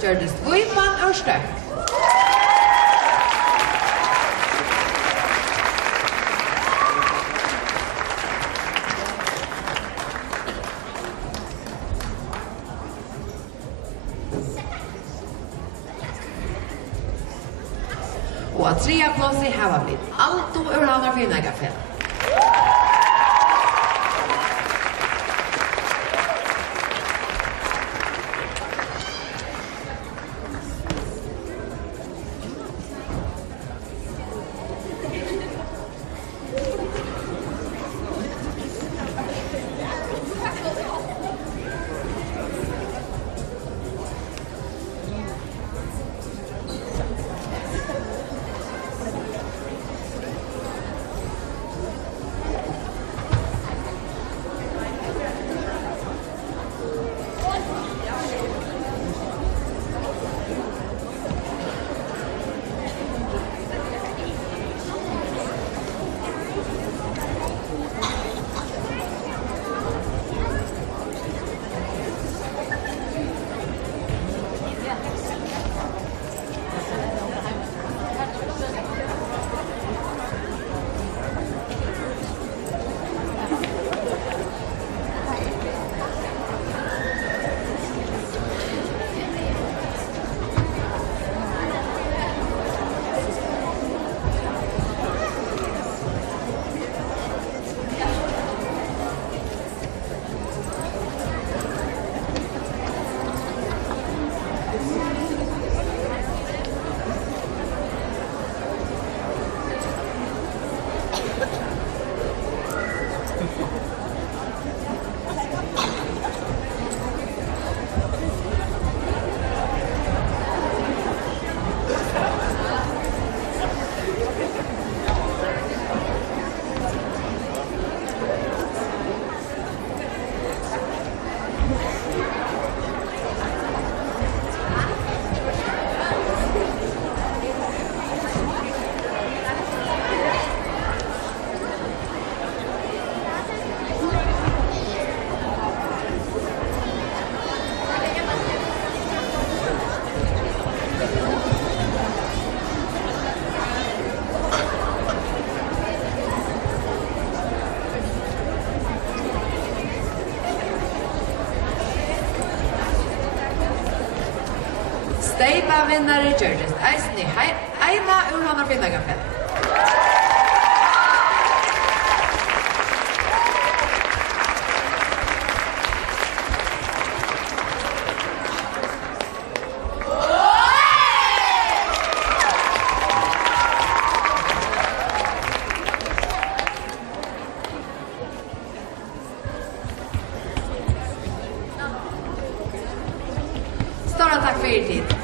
gjørdest Vujman ur støkk. Og at 3. plås har vi Alto ur Hamar Filmlegafell. Steipa vinnare gjørdest eisni Eina ur Hamar Filmlegafell. Stora takk for er tid.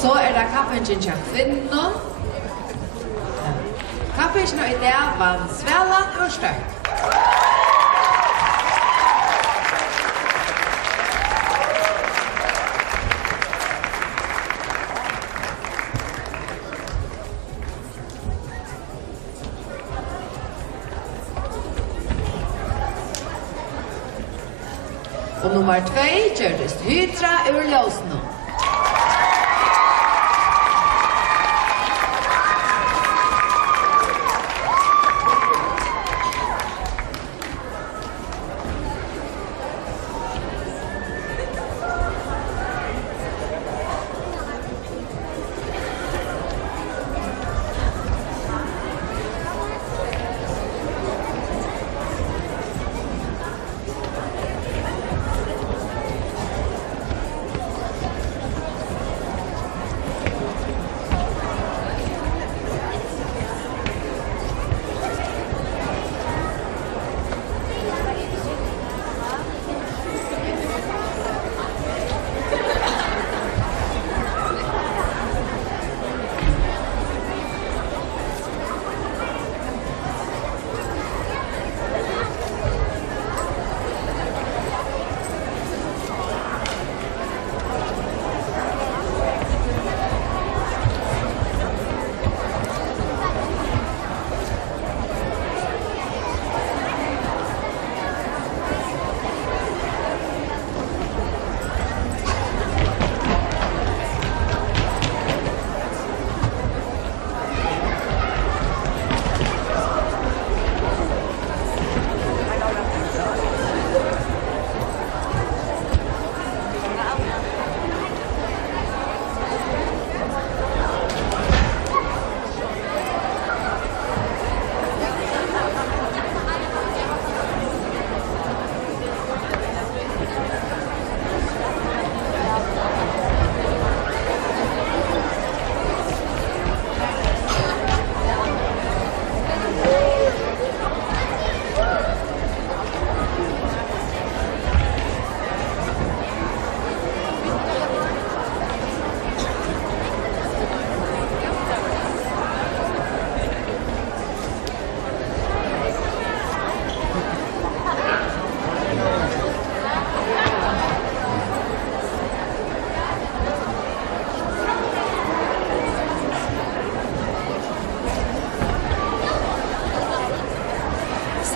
Så det kappingen til kvinnen. Kappingen i dag vann Svelan ur støkk. Og nummer 2 gjørdest Hydra ur Ljåsno.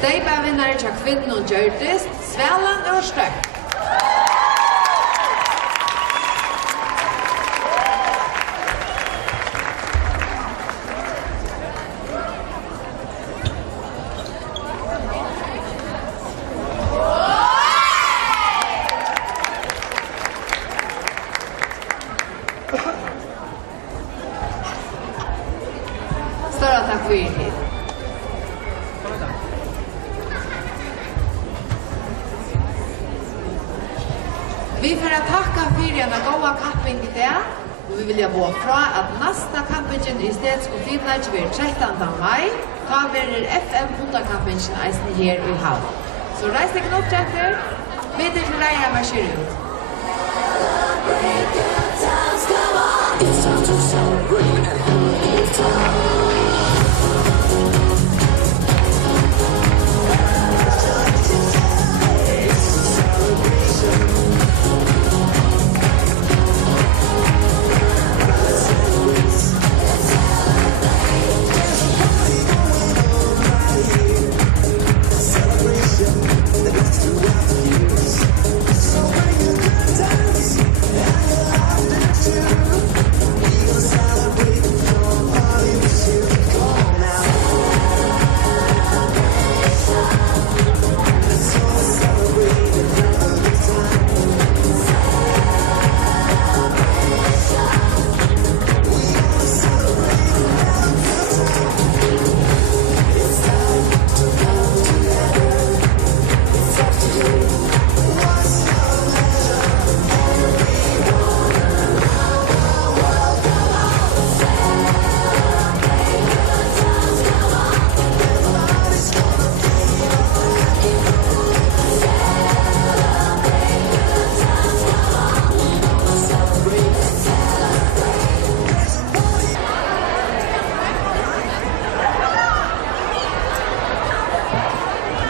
Steipa-vinnare til kvinnen og gjørtist, Svalan Ørstøk. Stora takk for tid. Vi får takka for en goda kapping i dag, og vi vil gå fra at neste kappingen i Estetiske filmleik blir 13. mai, da blir FM hundakappingen eisen her i havn. Så reis deg opp etter, videre til Reia marsjer ut. It's time to celebrate and have a good time. It's time to come together. It's up to you.